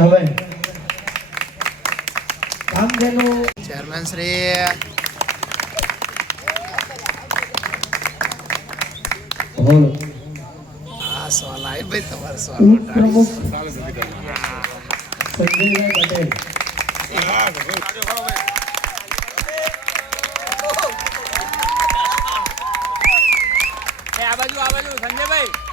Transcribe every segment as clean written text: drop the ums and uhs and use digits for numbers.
હવે Kamdhenu chairman Shri hall આ સવાલ આવી ભાઈ તમારો સવાલ પ્રમુખ સંજયભાઈ પટેલ આ બાજુ સંજયભાઈ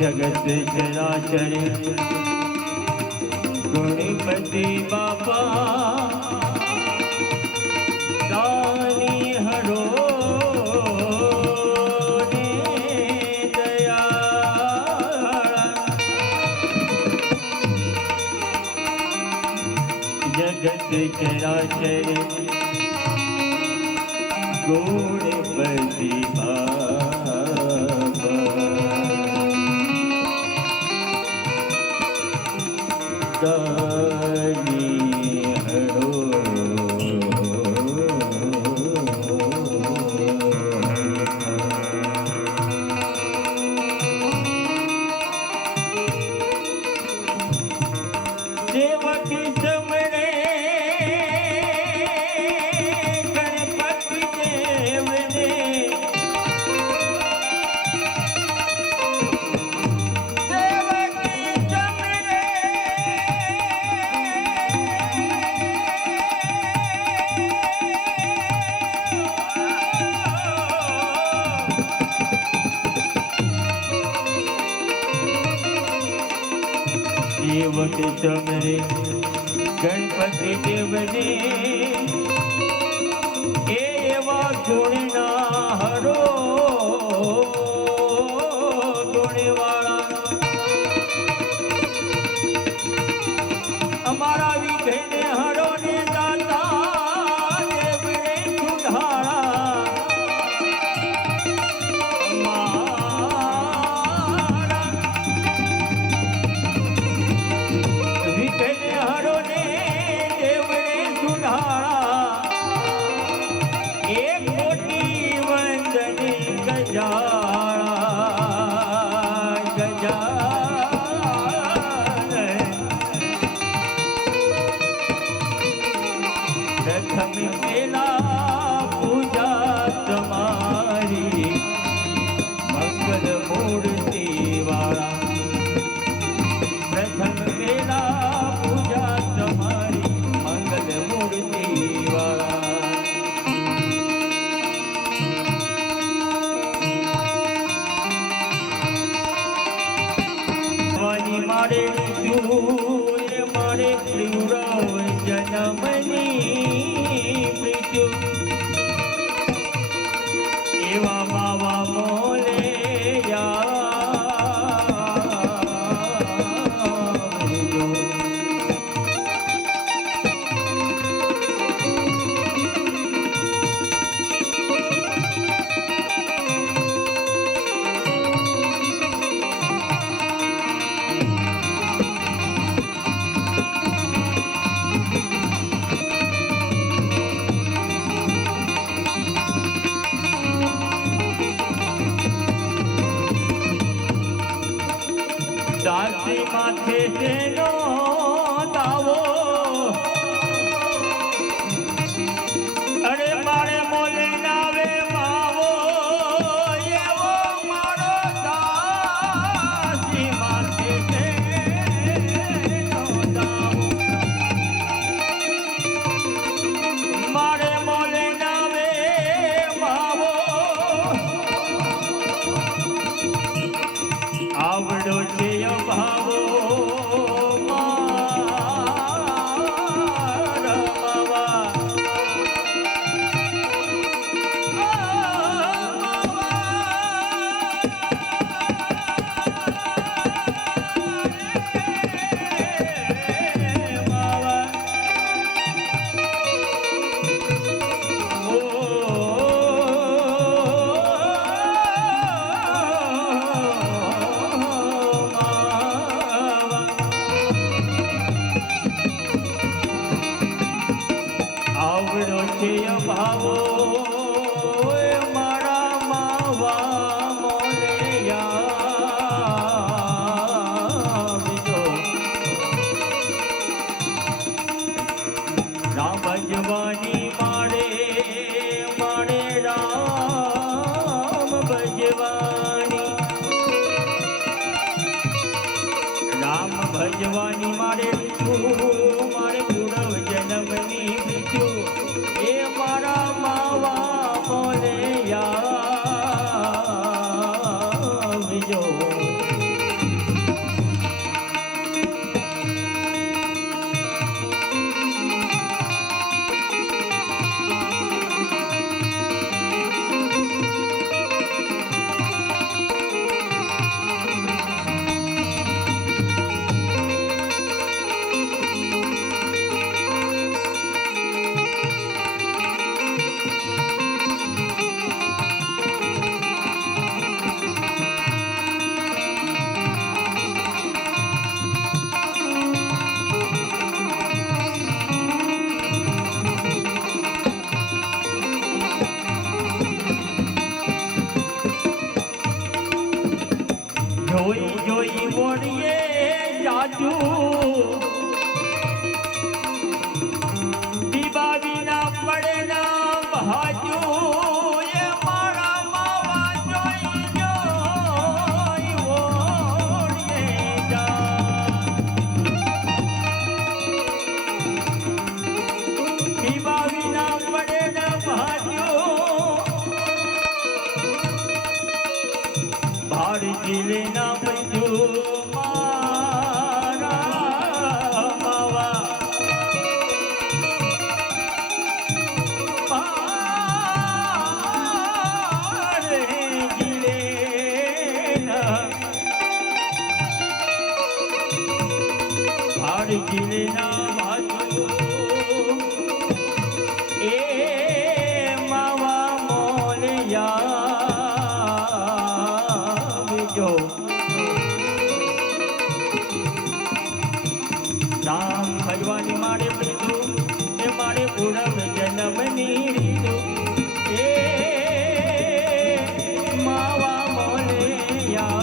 जगत चराचर गणपति बापा दानी हरो ने दया जगत चराचर गणपति चमरे गणपति देवने एवा गुणना हरो गुणवाला हमारा विघ्न हरो ने दाता देवने सुधारा एक મારે લીધું એ મારે પીવડાવ જન્મની પ્રીતુ એવા બાવા મોલે દાસી માથે તેનો દાવો અરે મારે મોલે નાવે માવો એવો મારો દાસી માથે તેનો દાવો મારે મોલે નાવે માવો આવડો છે અભાવો આવડો છે અભાવો મારા માવા મોલે આવજો રામ ભજવાની મારે મારે રામ ભજવાની રામ ભજવાની મારે મારે પૂરવ જન્મની બીજું એ મારા માવા મોલે આવજો જોઈ જોઈ મોડીએ જાજુ દીવા વિના પડે ના ભાજુ એ મારા માવા જોઈ જોઈ મોડીએ જા દીવા વિના પડે ના ભાજુ ભાડી જીલે ના પૈજુ મારા માવા ભાડે જીલે ના ભાડી જીલે ના ભાજુ એ માવા મોલે આવજો રામ ભજવાની મારે પ્રીતું એ મારે પૂર્ણ જન્મની રીતું એ માવા મોલે આવજો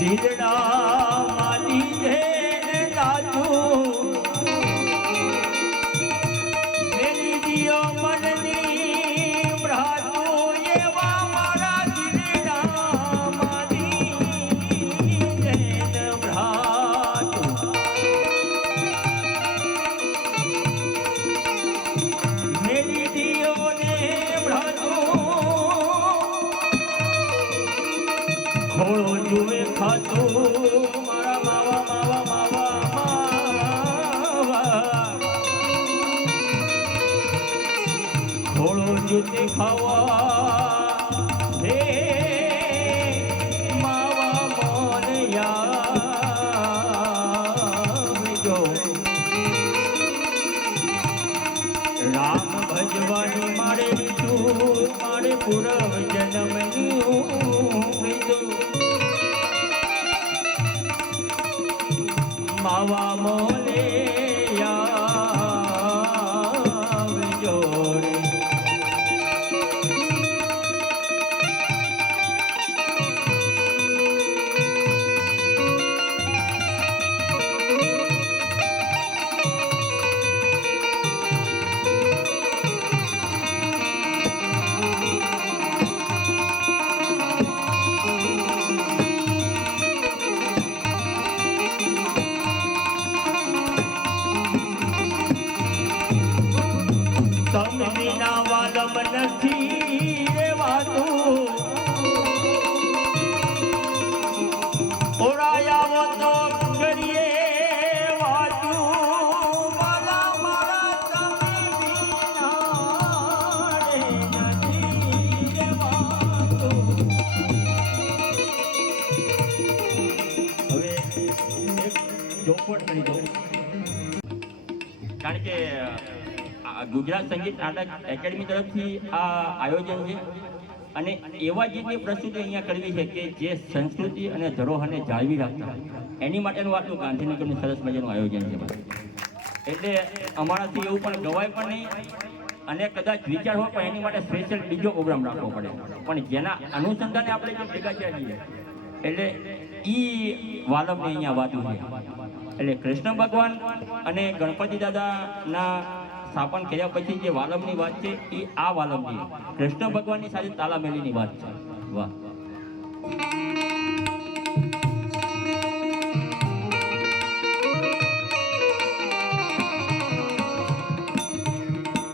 દિલડા મારી છે દાદુ મેરી દિયો મનની ભ્રાતુ એવા મારા દિલડા મારી છે ભ્રાતુ મેરી દિયો ને ભ્રાતુ ખોળો જુએ ખાતું મારા માવા માવા માવા ખોળો જુતે ખાવા હે માવા મોનયા જો રામ ભજવાની મારે તું મારે પૂરવ જન્મની બીજું માવા મોલે આવજો રે તમે વિના વાલમ નથી રેવાતું ઓરાયાવો તો કરીએ વાતું મારા મારા તમે વિના રે નથી રેવાતું હવે એક ચોપડ કરી દો કારણ કે ગુજરાત સંગીત નાટક એકેડમી તરફથી આ આયોજન છે અને એવા ગીતની પ્રસ્તુતિ અહીંયા કરવી છે કે જે સંસ્કૃતિ અને ધરોહરને જાળવી રાખતા એની માટેનું આટલું ગાંધીનગરનું સરસ મજાનું આયોજન છે એટલે અમારાથી એવું પણ ગવાય પણ નહીં અને કદાચ વિચાર હોય પણ એની માટે સ્પેશિયલ બીજો પ્રોગ્રામ રાખવો પડે પણ જેના અનુસંધાને આપણે જે ભેગા થયા છીએ એટલે એ વાલમને અહીંયા વાતું છે એટલે કૃષ્ણ ભગવાન અને ગણપતિ દાદાના સ્થાપન કર્યા પછી જે વાલમની વાત છે એ આ વાલમની કૃષ્ણ ભગવાનની સાથે તાલામેલીની વાત છે વાહ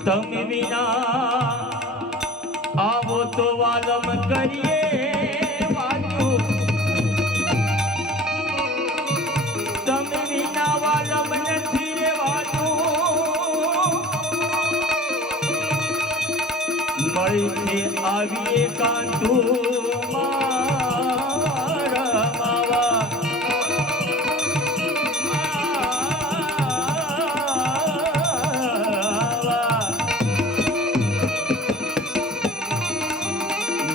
તમે વિના આવો તો વાલમ કરીએ વાતું તમે વિના વાલમ નથી રેવાતું મળીને આવીએ કાંતું મારા માવા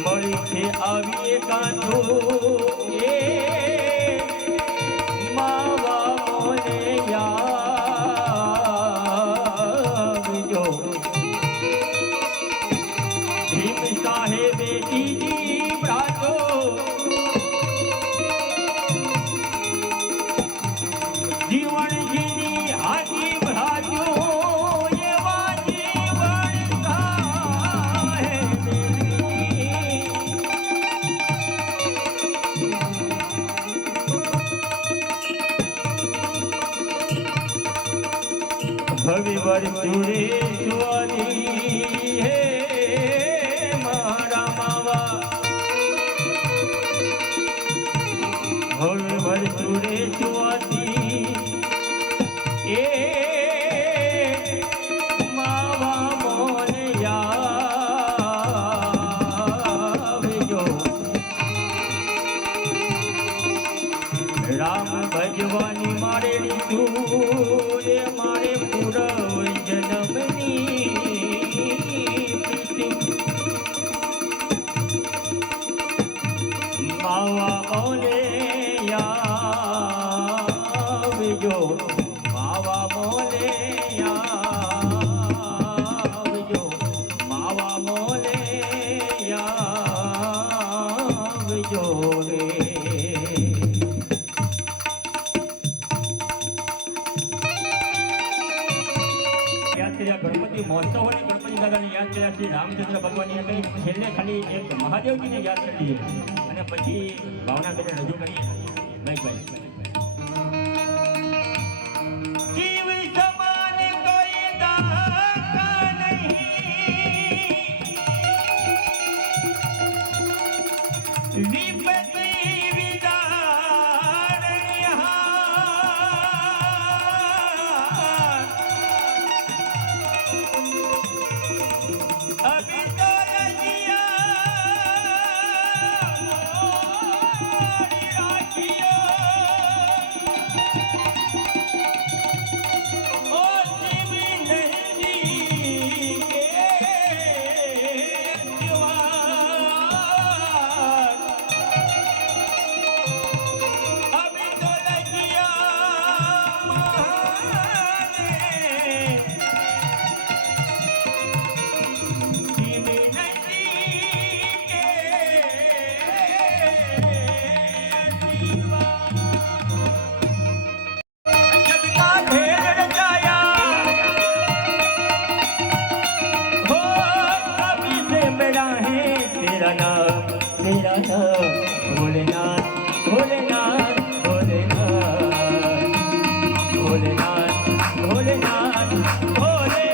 મળીને આવીએ કાંતું એ માવા મોને આવજો સાહેબે દીદી બ્રાતો જીવન જીની હાજી ભ્રાજો એવા જીવન સાહેબે હવે વર્તુળે સુવાની હે હવે વર્તુળે સુવાતી એ માવા મોને આવજો રામ ભજવાની મારે તું એ મારે પૂરવ જન્મની માવા મોને આવજો માવા મોને આવજો માવા મોને આવજો રે શ્રી રામચંદ્ર ભગવાનની કંઈ છેલ્લે ખાલી એક મહાદેવજીને યાદ કરીએ અને પછી ભાવના કરીને રજૂ કરીએ. ભાઈ જીવ સમાન કોઈ દાતા નહીં, વિપત્તિ વિદાર અભી તો રજિયા મોરી રાખ્યો, ઓ જીવી નંદી કે જુવાર, અભી તો રજિયા મહાને જીવી નંદી કે જુવાર. जब का ढेर रचाया हो अभी से मेरा है तेरा नाम भोलेनाथ भोलेनाथ भोलेनाथ भोलेनाथ भोलेनाथ भोले.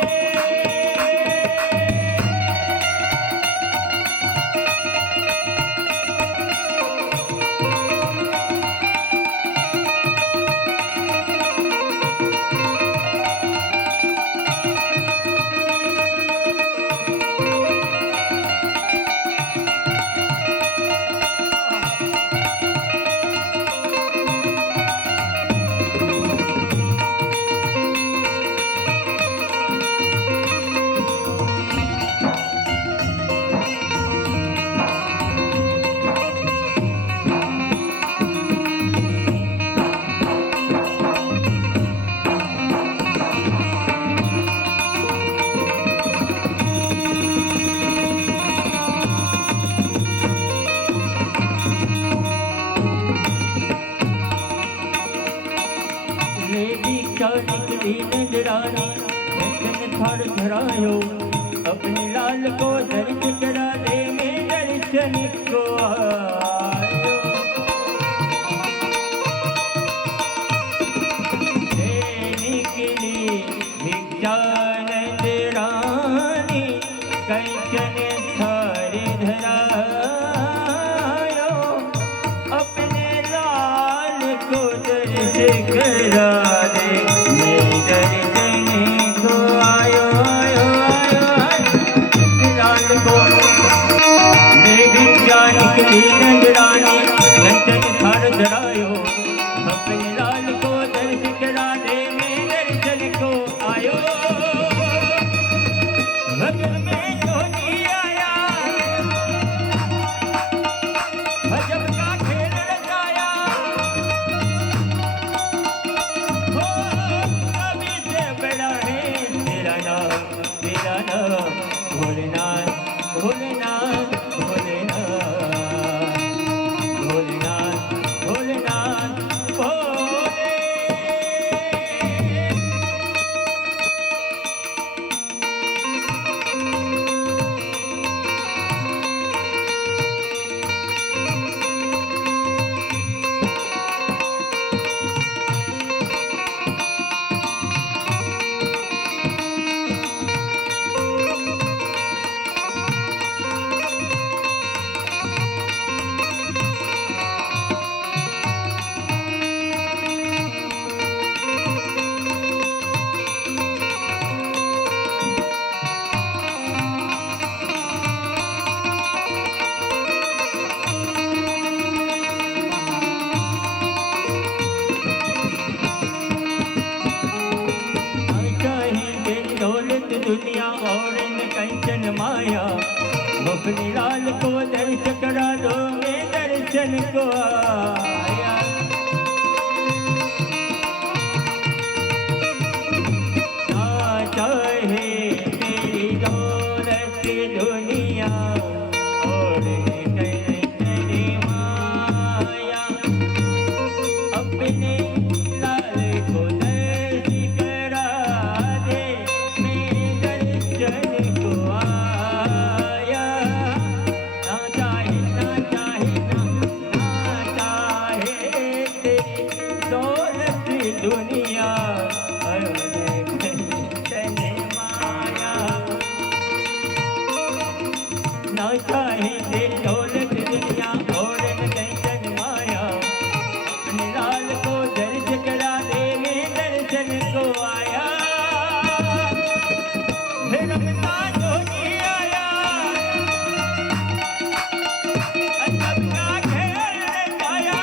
नजरानी थर धरायो, अपने लाल को दर्श करा दे में दर्शन को आयो. देने के लिए भिक्षा नजरानी कंचन थर धरायो, अपने लाल को दर्श करा दे में दर्शन को आयो आयो आयो लाल को देवी जान की नजरानी कंचन थर धरायो, अपने लाल को दर्श करा दे में दर्शन को आयो. भगत में जोगी आया, भजन का खेल रचाया, हो अभी से बड़ा है तेरा नाम भोलेनाथ भोलेनाथ भोलेनाथ भोलेनाथ भोलेनाथ भोले. दुनिया और न कंचन माया, अपने लाल को दर्श करा दो मैं दर्शन को आया. ना चाहे तेरी दौलत दुनिया और न कंचन माया, अपने लाल को दर्श करा दे मैं दर्शन को आया. ना चाहेंगे दौलत दुनिया और न कंचन माया अपने लाल को दर्ज करा देने दर्शन को आया रमता जो जी आया सबका घेर पाया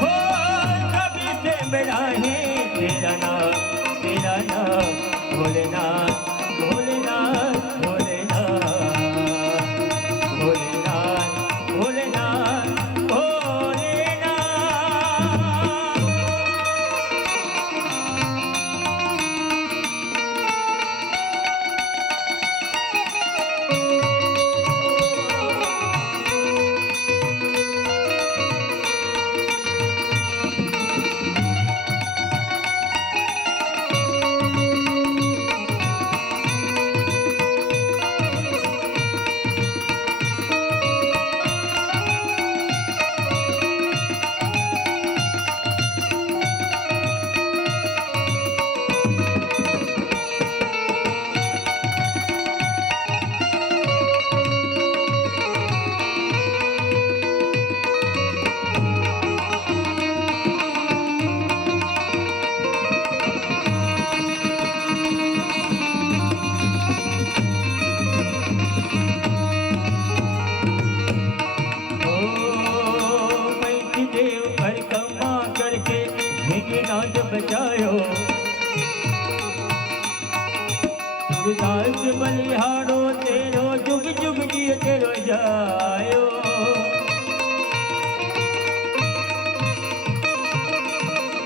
हो कभी से बड़ा है तेरा नाम भोलेनाथ भोलेनाथ भोलेनाथ भोलेनाथ भोलेनाथ भोलेनाथ नाथ बचायो सूरदास बलिहारो तेरो जुग जुग जी तेरो जायो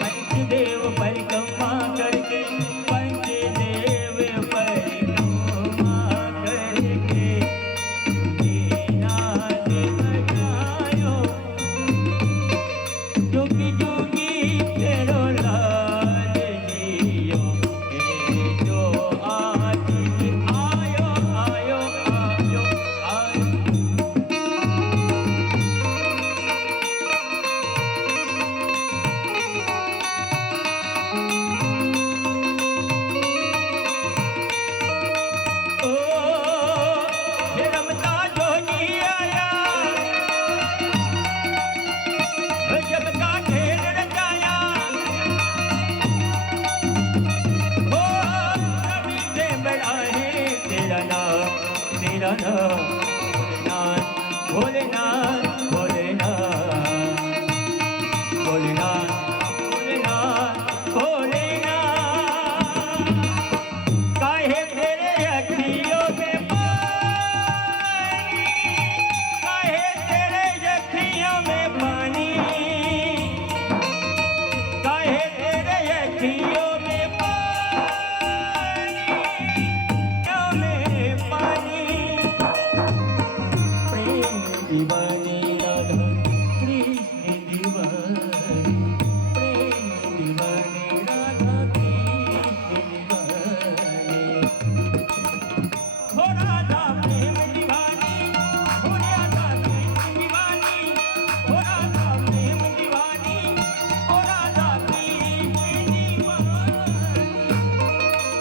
पंचदेव परिक्रमा करके पंचदेव परिक्रमा करके नाथ बचायो जुगी जुगी तेरो लाल जियो हे जो आज आयो आयो आयो आयो ओ हे रमता जो जी आया जब का खेल रचाया हो कभी से बड़ा है तेरा नाम भोलेनाथ भोलेनाथ भोलेनाथ भोलेनाथ भोलेनाथ भोलेनाथ काहे तेरे अखियों में पानी काहे तेरे अखियों में पानी काहे तेरे अखियों में पानी प्रेम दीवानी राधा कृष्ण दीवानी प्रेम दीवानी राधा कृष्ण दीवानी हो राधा प्रेम दीवानी हो राधा कृष्ण दीवानी हो राधा प्रेम दीवानी हो राधा कृष्ण दीवानी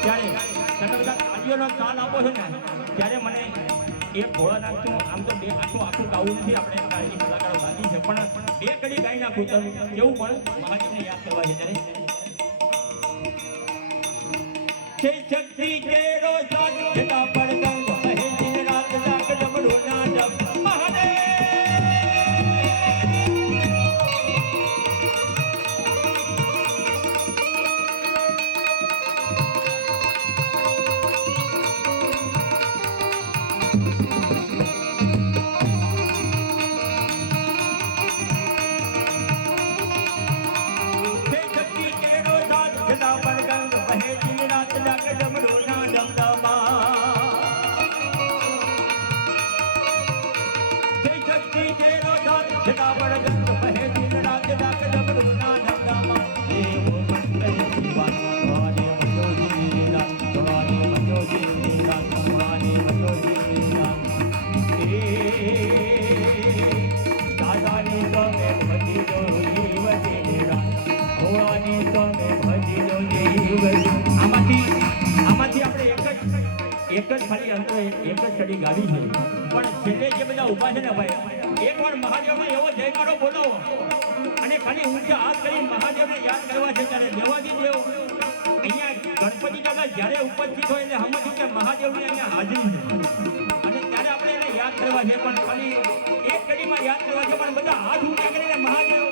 ત્યારે તમે બધા તાળીઓનો તાલ આપો છો ને ત્યારે મને એ ભોળાનાથનું આમ તો બે આખું ગાવું નથી આપણે એ કલાકારો ગાતી છે પણ બે કડી ગાઈ નાખું તો કેવું પણ મહાદેવને યાદ કરવા છે ત્યારે જય શક્તિ કેરો સાથ જતા પડગંગ કહે દિન રાત જાગ ડમડો ના જપ મહાદેવ જય શક્તિ કેરો સાથ જતા પડગંગ કહે દિન રાત જાગ ડમડો ના ડમડમા જય શક્તિ કેરો સાથ જતા પડગંગ કહે દિન રાત જાગ ડમડો ના ડમડમા દેવો મંગલ જીવા ભવાની મજોજી લીલા ભવાની મજોજી લીલા ભવાની મજોજી લીલા એક જ ખાલી અંતરે એક જ કડી ગાવી છે પણ છેલ્લે જે બધા ઊભા છે ને ભાઈ એકવાર મહાદેવનો એવો જયકારો બોલાવો અને ખાલી ઊંચા હાથ કરી મહાદેવને યાદ કરવા છે ત્યારે દેવાજી દેવ અહીંયા ગણપતિ દાદા જ્યારે ઉપસ્થિત હોય એટલે સમજવું કે મહાદેવની અહીંયા હાજરી છે અને ત્યારે આપણે એને યાદ કરવા છે પણ ખાલી એક કડીમાં યાદ કરવા છે પણ બધા હાથ ઊંચા કરીને મહાદેવ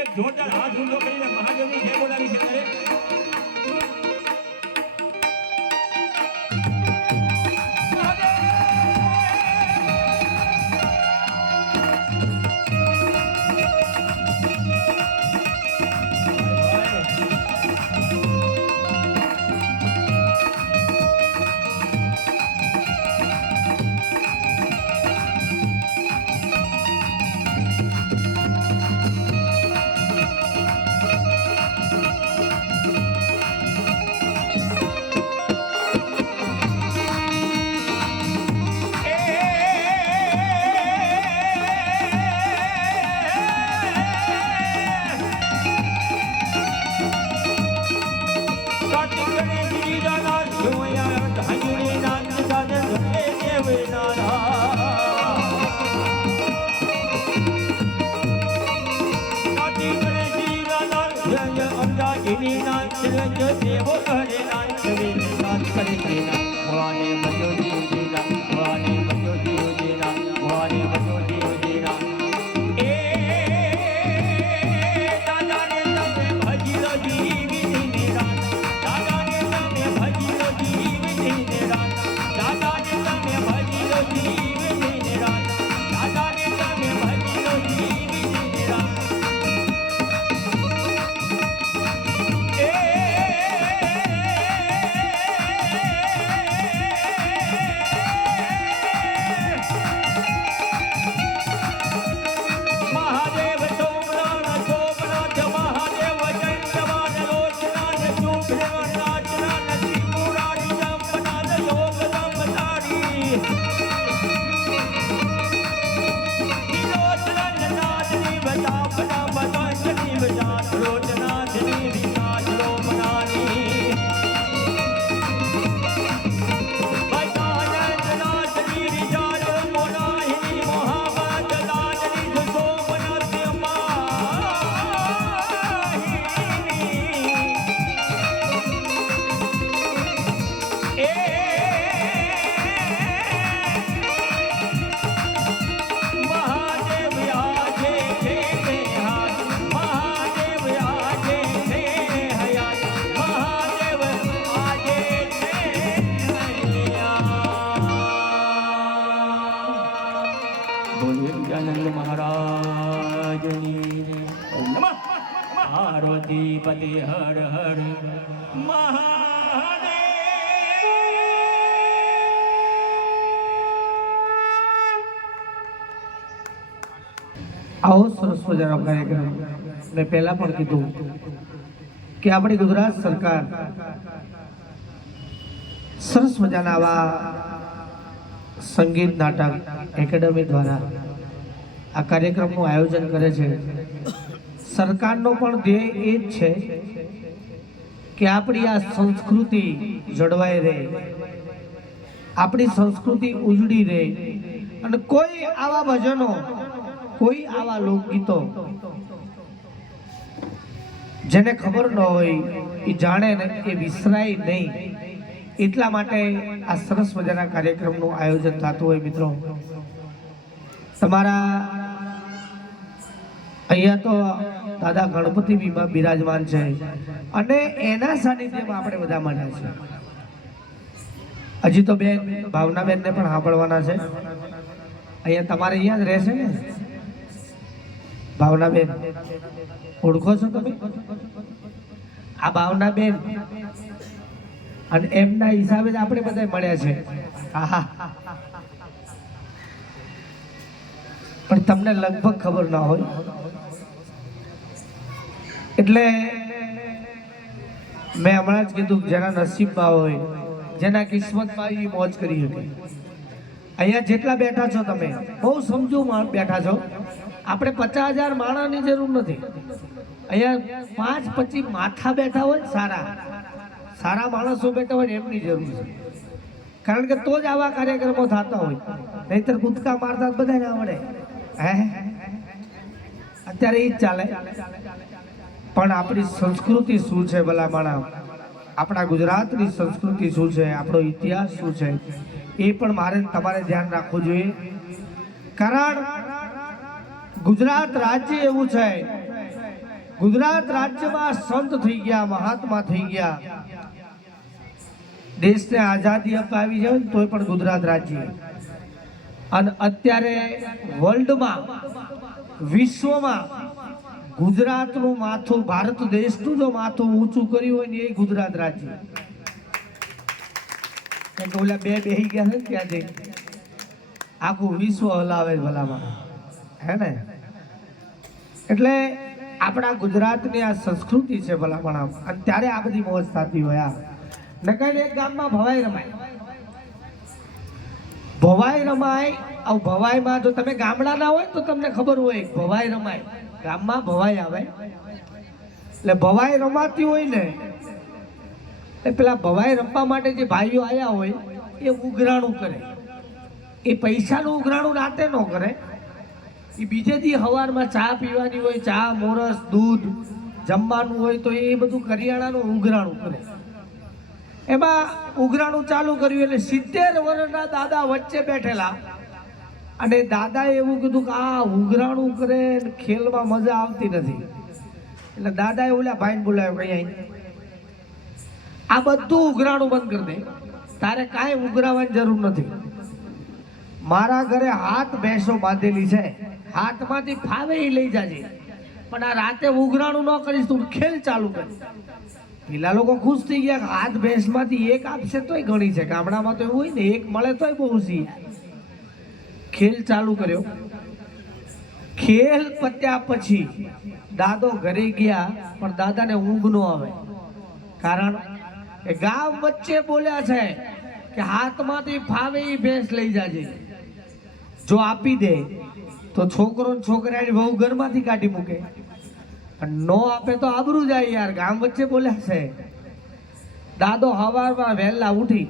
એક જોરદાર હાથ ઊંચો કરીને મહાદેવની જય બોલાવી છે ત્યારે પાર્વતીપતિ હર હર મહાદેવ। આવો સરસ મજાનો કાર્યક્રમ મેં પહેલા પણ કીધું કે આપણી ગુજરાત સરકાર સરસ મજાના આવા સંગીત નાટક એકેડમી દ્વારા આ કાર્યક્રમનું આયોજન કરે છે। સરકારનો પણ ધ્યેય એ જ છે કે આપણી આ સંસ્કૃતિ જળવાઈ રહે, આપણી સંસ્કૃતિ ઉજળી રહે અને કોઈ આવા ભજનો, કોઈ આવા લોકગીતો જેને ખબર ન હોય એ જાણે ને એ વિસરાય નહીં, એટલા માટે આ સરસ મજાના કાર્યક્રમનું આયોજન થતું હોય। મિત્રો, તમારા અહીંયા તો દાદા ગણપતિ બિરાજમાન છે અને એના સાનિધ્યમાં આપણે બધા મળ્યા છે। હજી તો બેન ભાવનાબેનને પણ સાંભળવાના છે। અહીંયા તમારે અહીંયા જ રહેશે ને ભાવનાબેન? ઓળખો છો તમે? આ ભાવનાબેન અને એમના હિસાબે જ આપણે બધા મળ્યા છે। આહા, પણ તમને લગભગ ખબર ના હોય એટલે મેં હમણાં જ કીધું, જેના નસીબમાં હોય, જેના કિસ્મતમાં એ મોજ કરી શકે। અહીંયા જેટલા બેઠા છો તમે બહુ સમજુ બેઠા છો। આપણે 50,000 માણસની જરૂર નથી। અહીંયા 5-25 માથા બેઠા હોય, સારા સારા માણસો બેઠા હોય ને એમની જરૂર છે, કારણ કે તો જ આવા કાર્યક્રમો થતા હોય, નહીતર કૂદકા મારતા બધાને આવડે. હે અત્યારે એ જ ચાલે. પણ આપણી સંસ્કૃતિ શું છે ભલા માણા, આપણા ગુજરાતની સંસ્કૃતિ શું છે, આપણો ઇતિહાસ શું છે, એ પણ મારે તમારે ધ્યાન રાખવું જોઈએ. કારણ ગુજરાત રાજ્ય એવું છે, ગુજરાત રાજ્યમાં સંત થઈ ગયા, મહાત્મા થઈ ગયા, દેશને આઝાદી અપાવી જાય ને તોય પણ ગુજરાત રાજ્ય. અને અત્યારે વર્લ્ડમાં, વિશ્વમાં ગુજરાતનું માથું, ભારત દેશનું જો માથું ઊંચું કર્યું હોય ને એ ગુજરાત રાજ્ય. કેમ કે ઓલા બેહી ગયા છે ત્યાં જઈ આખું વિશ્વ હલાવે ભલામાં, હે ને. એટલે આપણા ગુજરાતની આ સંસ્કૃતિ છે ભલામણ. અને ત્યારે આ બધી મોજ થતી હોય. નકર એક ગામમાં ભવાઈ રમાય, ભવાઈ રમાય. ભવાઈમાં જો તમે ગામડાના હોય તો તમને ખબર હોય ભવાઈ રમાય, ગામમાં ભવાઈ આવે. એટલે ભવાઈ રમાતી હોય ને એ પેલા ભવાઈ રમવા માટે જે ભાઈઓ આવ્યા હોય એ ઉઘરાણું કરે. એ પૈસાનું ઉઘરાણું રાતે ન કરે, એ બીજે દી સવારમાં ચા પીવાની હોય, ચા, મોરસ, દૂધ, જમવાનું હોય તો એ બધું કરિયાણાનું ઉઘરાણું કરે. એમાં ઉઘરાણું ચાલુ કર્યું એટલે 70 વર્ષના દાદા વચ્ચે બેઠેલા, અને દાદાએ એવું કીધું કે આ ઉઘરાણું કરે ખેલમાં મજા આવતી નથી. એટલે દાદાએ ઓલા ભાઈને બોલાવ્યો, કઈ અહીં આ બધું ઉઘરાણું બંધ કરી દે, તારે કાંઈ ઉઘરાવાની જરૂર નથી. મારા ઘરે 7 ભેંસો બાંધેલી છે, હાથમાંથી ફાવે એ લઈ જાજે, પણ આ રાતે ઉઘરાણું ન કરીશ તું ખેલ ચાલુ કર. પેલા લોકો ખુશ થઈ ગયા, 7 ભેંસમાંથી એક આપશે તોય ઘણી છે. ગામડામાં તો એવું હોય ને, એક મળે તોય બહુ છે. ખેલ ચાલુ કર્યો. ખેલ પત્યા પછી દાદો ઘરે ગયા, પણ દાદાને ઊંઘ ન આવે. કારણ એ ગામ વચ્ચે બોલ્યા છે કે હાથમાંથી ફાવે એ ભેંસ લઈ જાજે, જો આપી દે તો છોકરો ને છોકરાની વહુ ઘરમાંથી કાઢી મૂકે, નો આપે તો આબરૂ જાય. યાર ગામ વચ્ચે બોલ્યા છે. દાદો સવારમાં વહેલા ઉઠી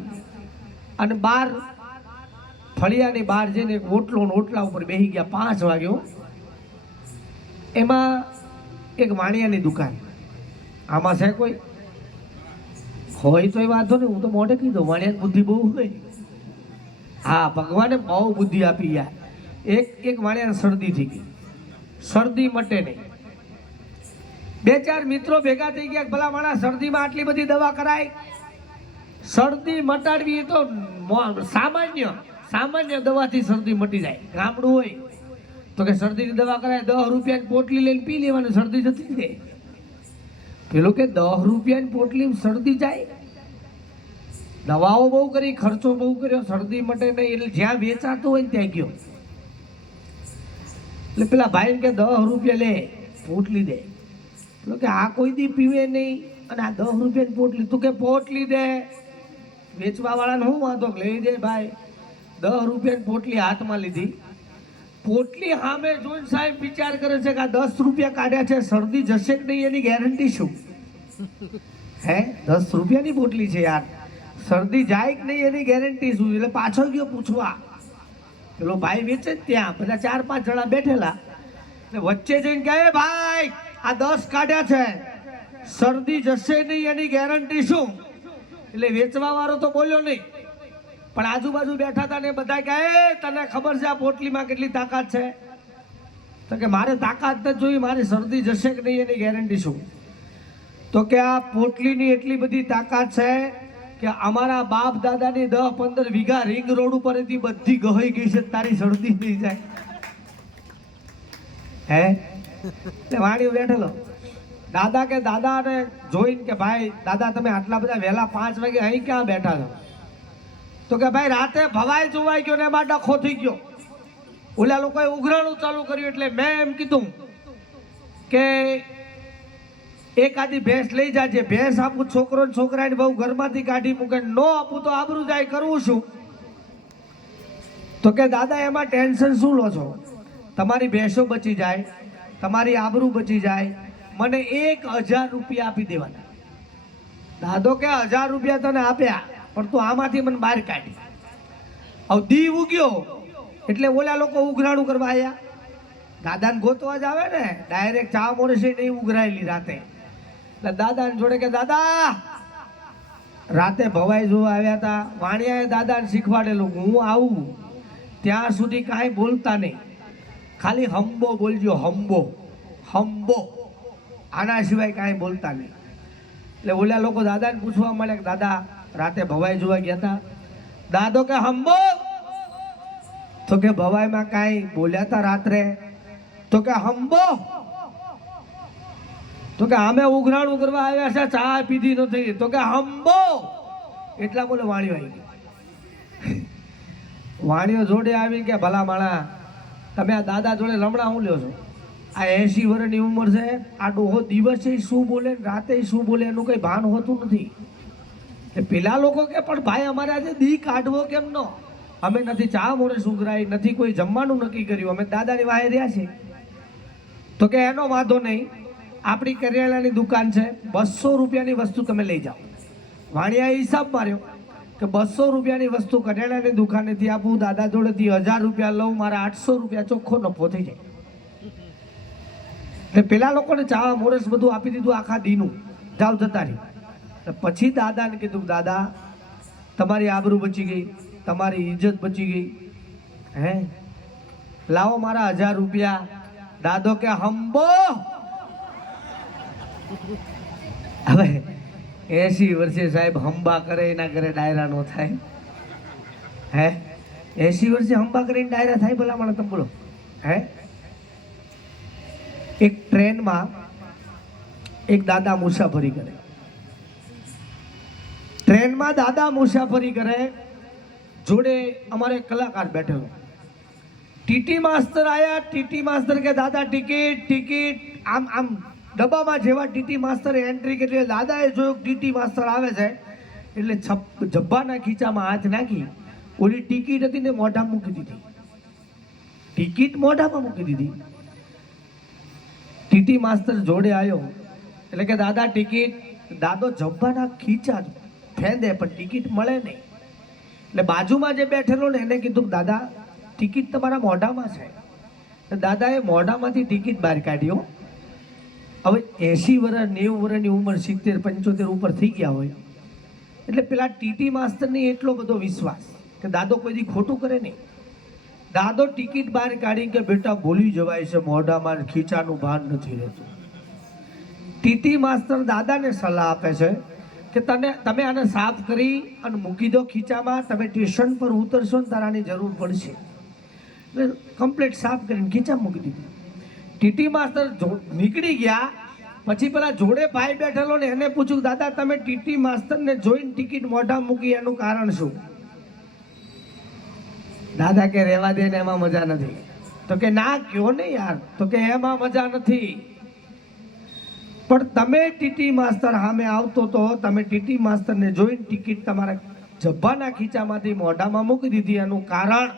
અને બાર ફળિયાની બહાર જઈને એક ઓટલા ઉપર બેસી ગયા. 5 વાગ્યો. એમાં એક વાણિયાની દુકાન. આમાં છે કોઈ હોય તો એ વાંધો નહીં, હું તો મોઢે કીધું વાણિયા બુદ્ધિ બહુ હોય. હા, ભગવાને બહુ બુદ્ધિ આપી યાર. એક વાણિયાને શરદી થઈ ગઈ, શરદી મટે નહીં. 2-4 મિત્રો ભેગા થઈ ગયા, ભલા માણસ શરદીમાં આટલી બધી દવા કરાય, શરદી મટાડવી તો સામાન્ય દવાથી શરદી મટી જાય. ગામડું હોય તો કે શરદીની દવા કરાય, 10 રૂપિયાની પોટલી લઈને પી લેવાની, શરદી જતી જાય. પેલો કે 10 રૂપિયાની પોટલી શરદી જાય? દવાઓ બહુ કરી, ખર્ચો બહુ કર્યો, શરદી મટે નહીં. એટલે જ્યાં વેચાતું હોય ને ત્યાં ગયો. એટલે પેલા ભાઈ કે 10 રૂપિયા લે, પોટલી દે. પેલો કે આ કોઈ દી પીવે નહીં, અને આ 10 રૂપિયાની પોટલી, તું કે પોટલી દે. વેચવા વાળાને શું વાંધો, લઈ દે ભાઈ. 10 રૂપિયાની પોટલી હાથમાં લીધી. પોટલી સામે જોઈને સાહેબ વિચાર કરે છે કે આ 10 રૂપિયા કાઢ્યા છે, શરદી જશે કે નહીં એની ગેરંટી શું? હે, 10 રૂપિયાની પોટલી છે યાર, શરદી જાય કે નહીં એની ગેરંટી શું? એટલે પાછળ ગયો પૂછવા. પેલો ભાઈ વેચે જ ત્યાં, બધા 4-5 જણા બેઠેલા. એટલે વચ્ચે જઈને કહે, ભાઈ આ 10 કાઢ્યા છે, શરદી જશે નહીં એની ગેરંટી શું? એટલે વેચવા વાળો તો બોલ્યો નહીં, પણ આજુબાજુ બેઠા હતા ને બધા કહે, તને ખબર છે આ પોટલીમાં કેટલી તાકાત છે? તો કે મારે તાકાત નથી જોઈ, મારી શરદી જશે કે નહીં એની ગેરંટી શું? તો કે આ પોટલીની એટલી બધી તાકાત છે કે અમારા બાપ દાદાની 10-15 વીઘા રિંગ રોડ ઉપર હતી, બધી ગહાઈ ગઈ છે, તારી શરદી નહીં જાય. હે, એટલે વાણીઓ બેઠેલો. દાદા કે દાદાને જોઈને કે ભાઈ દાદા તમે આટલા બધા વહેલા 5 વાગે અહીં ક્યાં બેઠા છો? તો કે ભાઈ રાતે ભવાઈ જોવાઈ ગયો ને એમાં ડખો થઈ ગયો. ઓલા લોકોએ ઉઘરાણું ચાલુ કર્યું, એટલે મેં એમ કીધું કે એકાદી ભેંસ લઈ જાજે. ભેંસ આપું છોકરો ને છોકરાની બહુ ઘરમાંથી કાઢી મૂકે, નો આપું તો આબરૂ જાય, કરવું શું? તો કે દાદા એમાં ટેન્શન શું લો છો? તમારી ભેંસો બચી જાય, તમારી આબરૂ બચી જાય, મને 1000 રૂપિયા આપી દેવાના. દાદો કે 1000 રૂપિયા તને આપ્યા પણ તું આમાંથી મને બહાર કાઢી. હવે દી ઉગ્યો એટલે ઓલા લોકો ઉઘરાણું કરવા આવ્યા. દાદાને ગોતવા જ આવે ને, ડાયરેક્ટ ચા મોરસે નહીં ઉઘરાયેલી રાતે. એટલે દાદાને જોડે કે દાદા રાતે ભવાઈ જોવા આવ્યા હતા. વાણિયાએ દાદાને શીખવાડેલું હું આવું ત્યાં સુધી કાંઈ બોલતા નહીં, ખાલી હંબો બોલજો, હંબો હંબો, આના સિવાય કાંઈ બોલતા નહીં. એટલે ઓલા લોકો દાદાને પૂછવા મળ્યા કે દાદા રાતે ભવાઈ જોવા ગયા હતા. દાદો કે હંબો, તો કે ભવાઈમાં કાંઈ બોલ્યા હતા રાત્રે? તો કે હંબો, તો કે અમે ઉઘરાણું કરવા આવ્યા છે, ચા પીધી નથી. તો કે હંબો, એટલા બોલે વાણીઓ આવી ગઈ. વાણીઓ જોડે આવી કે ભલા માણા તમે આ દાદા જોડે લમણા હું લ્યો છો? આ 80 વર્ષની ઉંમર છે, આ ડોહો દિવસે શું બોલે રાતે શું બોલે એનું કઈ ભાન હોતું નથી. પેલા લોકો કે પણ ભાઈ અમારે આજે દી કાઢવો કેમ નો? અમે નથી ચા મોરે સુગરાઈ, નથી કોઈ જમવાનું નક્કી કર્યું, અમે દાદાની વાહે રહ્યા છીએ. તો કે એનો વાંધો નહીં, આપણી કરિયાણાની દુકાન છે, 200 રૂપિયાની વસ્તુ તમે લઈ જાઓ. વાણિયાએ હિસાબ માર્યો કે 200 રૂપિયાની વસ્તુ કરિયાણાની દુકાનેથી આપું, દાદા જોડેથી 1000 રૂપિયા લઉં, મારા 800 રૂપિયા ચોખ્ખો નફો થઈ જાય. એટલે પેલા લોકોને ચા મોરસ બધું આપી દીધું આખા દીનું, જાવ જતા રહી. પછી દાદાને કીધું દાદા તમારી આબરૂ બચી ગઈ, તમારી ઇજ્જત બચી ગઈ, હે લાવો મારા 1000 રૂપિયા. દાદો કે હંબો. હવે 80 વર્ષે સાહેબ હંબા કરે એના કરે ડાયરા નો થાય? હે 80 વર્ષે હંબા કરીને ડાયરા થાય? ભલા મને તમે બોલો. હે એક ટ્રેનમાં એક દાદા મુસાફરી કરે. ટ્રેનમાં દાદા મુસાફરી કરે, જોડે અમારે કલાકાર બેઠેલો. ટીટી માસ્તર આયા. ટીટી માસ્તર કે દાદા ટિકિટ ટિકિટ, આમ આમ ડબ્બામાં જેવા ટીટી માસ્તરે એન્ટ્રી કરી, દાદાએ જોયું ટીટી માસ્તર આવે છે એટલે જબ્બાના ખીચામાં હાથ નાખી ઓલી ટિકિટ હતી ને મોઢામાં મૂકી દીધી. ટિકિટ મોઢામાં મૂકી દીધી. ટીટી માસ્તર જોડે આવ્યો એટલે કે દાદા ટિકિટ. દાદો જબ્બાના ખીચા ફેંદે પણ ટિકિટ મળે નહીં. એટલે બાજુમાં જે બેઠેલો ને એને કીધું દાદા ટિકિટ તમારા મોઢામાં છે. દાદાએ મોઢામાંથી ટિકિટ બહાર કાઢ્યો. હવે 80 વર્ષ 90 વર્ષની ઉંમર, 70 75 ઉપર થઈ ગયા હોય એટલે પેલા ટીટી માસ્તરને એટલો બધો વિશ્વાસ કે દાદો કોઈ દી ખોટું કરે નહીં. દાદો ટિકિટ બહાર કાઢી કે બેટા ભૂલી જવાય છે, મોઢામાં ખીચાનું ભાન નથી રહેતું. ટીટી માસ્તર દાદાને સલાહ આપે છે કે તમે આને સાફ કરી અને મૂકી દો ખીચામાં, તમે સ્ટેશન પર ઉતરશો ને તારાની જરૂર પડશે. એટલે કમ્પ્લીટ સાફ કરીને ખીચા મૂકી દીધી. ટીટી માસ્તર નીકળી ગયા. પછી પેલા જોડે ભાઈ બેઠેલો ને એને પૂછ્યું દાદા તમે ટીટી માસ્તરને જોઈને ટિકિટ મોઢા મૂકી એનું કારણ શું? દાદા કે રહેવા દે ને એમાં મજા નથી. તો કે ના કયો ને યાર. તો કે એમાં મજા નથી પણ તમે ટીટી માસ્તર સામે આવતો તો તમે ટીટી માસ્તરને જોઈને ટિકિટ તમારા જબ્બાના ખીચામાંથી મોઢામાં મૂકી દીધી, એનું કારણ?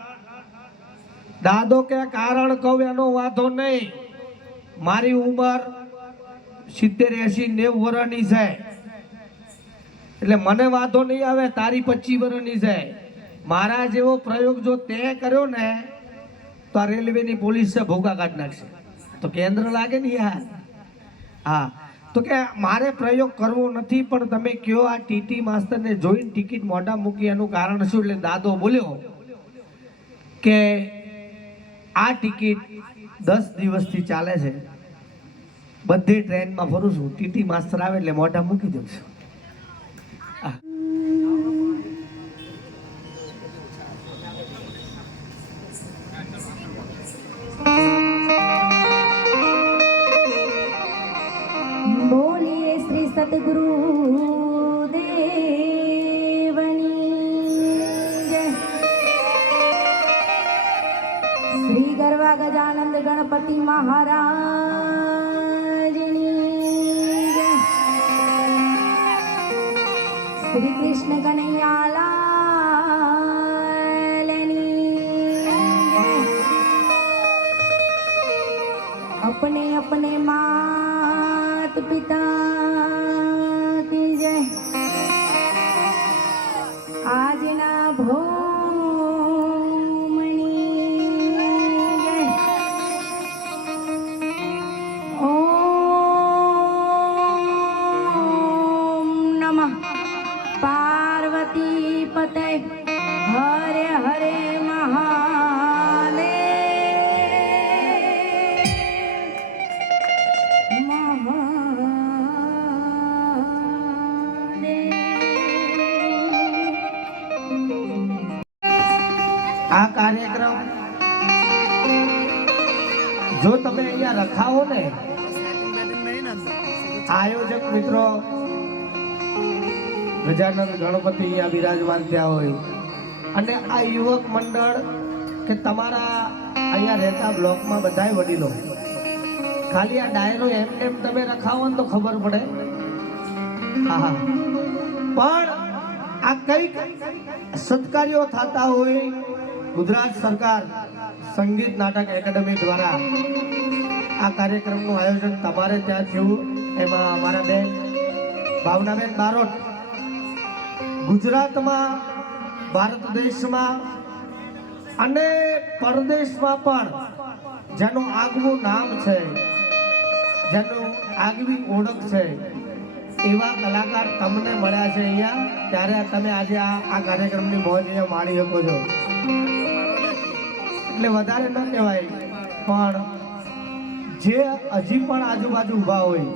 દાદો કે કારણ કહું એનો વાંધો નહીં, મારી ઉંમર 70 80 90 વર્ષની છે એટલે મને વાંધો નહીં આવે, તારી 25 વર્ષની છે. મારા જેવો પ્રયોગ જો તે કર્યો ને તો આ રેલવેની પોલીસ છે ભોગા કાઢી નાખશે. તો કેન્દ્ર લાગે ને યાર. હા તો કે મારે પ્રયોગ કરવો નથી પણ તમે કયો આ ટીટી માસ્તરને જોઈને ટિકિટ મોઢા મૂકી એનું કારણ શું? એટલે દાદો બોલ્યો કે આ ટિકિટ 10 દિવસથી ચાલે છે, બધી ટ્રેનમાં ફરું છું, ટીટી માસ્તર આવે એટલે મોઢા મૂકી દઉં છું. બોલીએ શ્રી સદગુરુ દેવની જય. શ્રી ગરવા ગજાનંદ ગણપતિ મહારાજની જય. શ્રી કૃષ્ણ કનૈયાલાલની જય. अपने अपने मात पिता की जय. આજના ભોમણી જય. ઓમ નમઃ પાર્વતી પતે હરે હરે આ કાર્યક્રમ જો તમે અહીંયા રખાવો ને, આયોજક મિત્રો ગજાનંદ ગણપતિ અહીંયા બિરાજમાન થયા હોય અને આ યુવક મંડળ કે તમારા અહીંયા રહેતા બ્લોકમાં બધાય વડીલો, ખાલી આ ડાયરો એમ તમે રખાવો ને તો ખબર પડે. હા, પણ આ કઈક સત્કાર્યો થતા હોય ગુજરાત સરકાર સંગીત નાટક એકેડમી દ્વારા આ કાર્યક્રમનું આયોજન તમારે ત્યાં થયું. એમાં અમારા બેન ભાવનાબેન બારોટ ગુજરાતમાં, ભારત દેશમાં અને પરદેશમાં પણ જેનું આગવું નામ છે, જેનું આગવી ઓળખ છે, એવા કલાકાર તમને મળ્યા છે અહીંયા. ત્યારે તમે આજે આ કાર્યક્રમની મોજ અહીંયા માણી શકો છો. એટલે વધારે ન કહેવાય, પણ જે હજી પણ આજુબાજુ ઊભા હોય,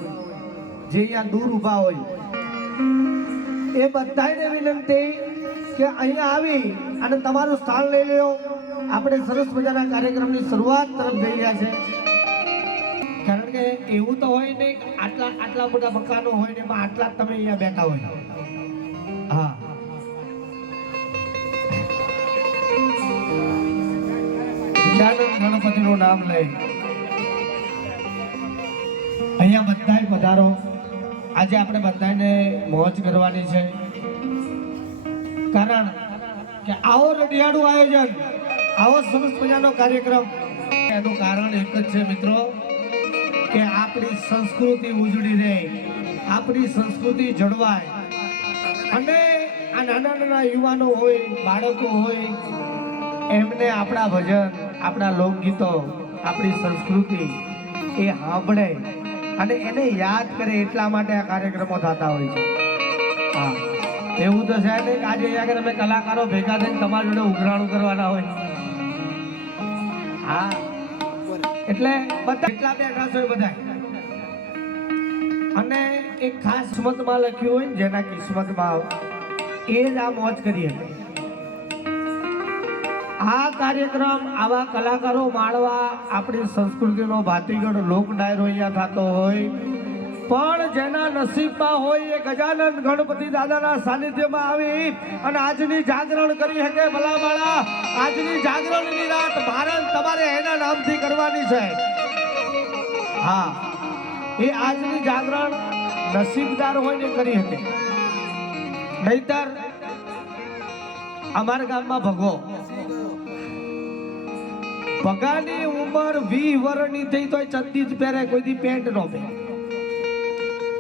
જે અહીંયા દૂર ઊભા હોય, એ બધાને વિનંતી કે અહીંયા આવી અને તમારું સ્થાન લઈ લો. આપણે સરસ મજાના કાર્યક્રમની શરૂઆત તરફ જઈ રહ્યા છે. કારણ કે એવું તો હોય નહીં આટલા બધા મકાનો હોય ને એમાં આટલા તમે અહીંયા બેઠા હોય. હા, ગજાનંદ ગણપતિનું નામ લઈ અહીંયા બધાય પધારો. આજે આપણે બધાને મોજ કરવાની છે. કારણ કે આવો રડિયાળું આયોજન, આવો સરસ મજાનો કાર્યક્રમ, એનું કારણ એક જ છે મિત્રો, કે આપણી સંસ્કૃતિ ઉજળી રહે, આપણી સંસ્કૃતિ જળવાય. અને આ નાના નાના યુવાનો હોય, બાળકો હોય, એમને આપણા ભજન, આપણા લોકગીતો, આપણી સંસ્કૃતિ એ સાંભળે અને એને યાદ કરે, એટલા માટે આ કાર્યક્રમો થતા હોય છે. હા, એવું તો છે નહીં કે આજે અહીંયા અમે કલાકારો ભેગા થઈને તમારી જોડે ઉઘરાણું કરવાના હોય. હા, એટલે બધા એટલા બેઠા છો બધા. અને એક ખાસ કિસ્મતમાં લખ્યું હોય ને, જેના કિસ્મતમાં એ જ આ મોજ કરી હતી. આ કાર્યક્રમ, આવા કલાકારો માણવા, આપણી સંસ્કૃતિનો ભાતીગઢ લોક ડાયરો અહીંયા થતો હોય, પણ જેના નસીબમાં હોય એ ગજાનંદ ગણપતિ દાદાના સાનિધ્યમાં આવી અને આજની જાગરણ કરી શકે. ભલા માળા, આજની જાગરણની રાત ભારત તમારે એના નામથી કરવાની છે. હા, એ આજની જાગરણ નસીબદાર હોય ને કરી શકે. નહીતર અમારા ગામમાં ભગાની ઉંમર 20 વર્ષની થઈ તોય ચડ્ડી જ પહેરે, કોઈ દી પેન્ટ નો પહેરે.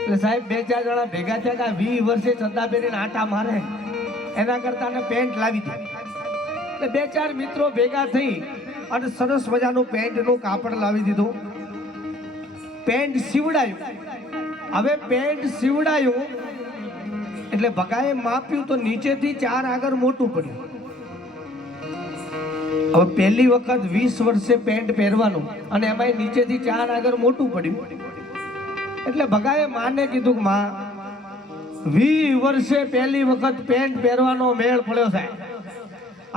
એટલે સાહેબ 2-4 જણા ભેગા થયા કે 20 વર્ષે ચડ્ડા પહેરીને આટા મારે, એના કરતા ને પેન્ટ લાવી દે. એટલે 2-4 મિત્રો ભેગા થઈ અને સરસ મજાનું પેન્ટનું કાપડ લાવી દીધું. પેન્ટ સીવડાયું. હવે પેન્ટ સીવડાયું એટલે ભગાએ માપ્યું તો નીચેથી 4 આગળ મોટું પડ્યું. હવે પહેલી વખત 20 વર્ષે પેન્ટ પહેરવાનું અને એમાં નીચેથી 4 આગળ મોટું પડ્યું. એટલે ભગાએ માને કીધું કે માં, 20 વર્ષે પહેલી વખત પેન્ટ પહેરવાનો મેળ પડ્યો સાહેબ,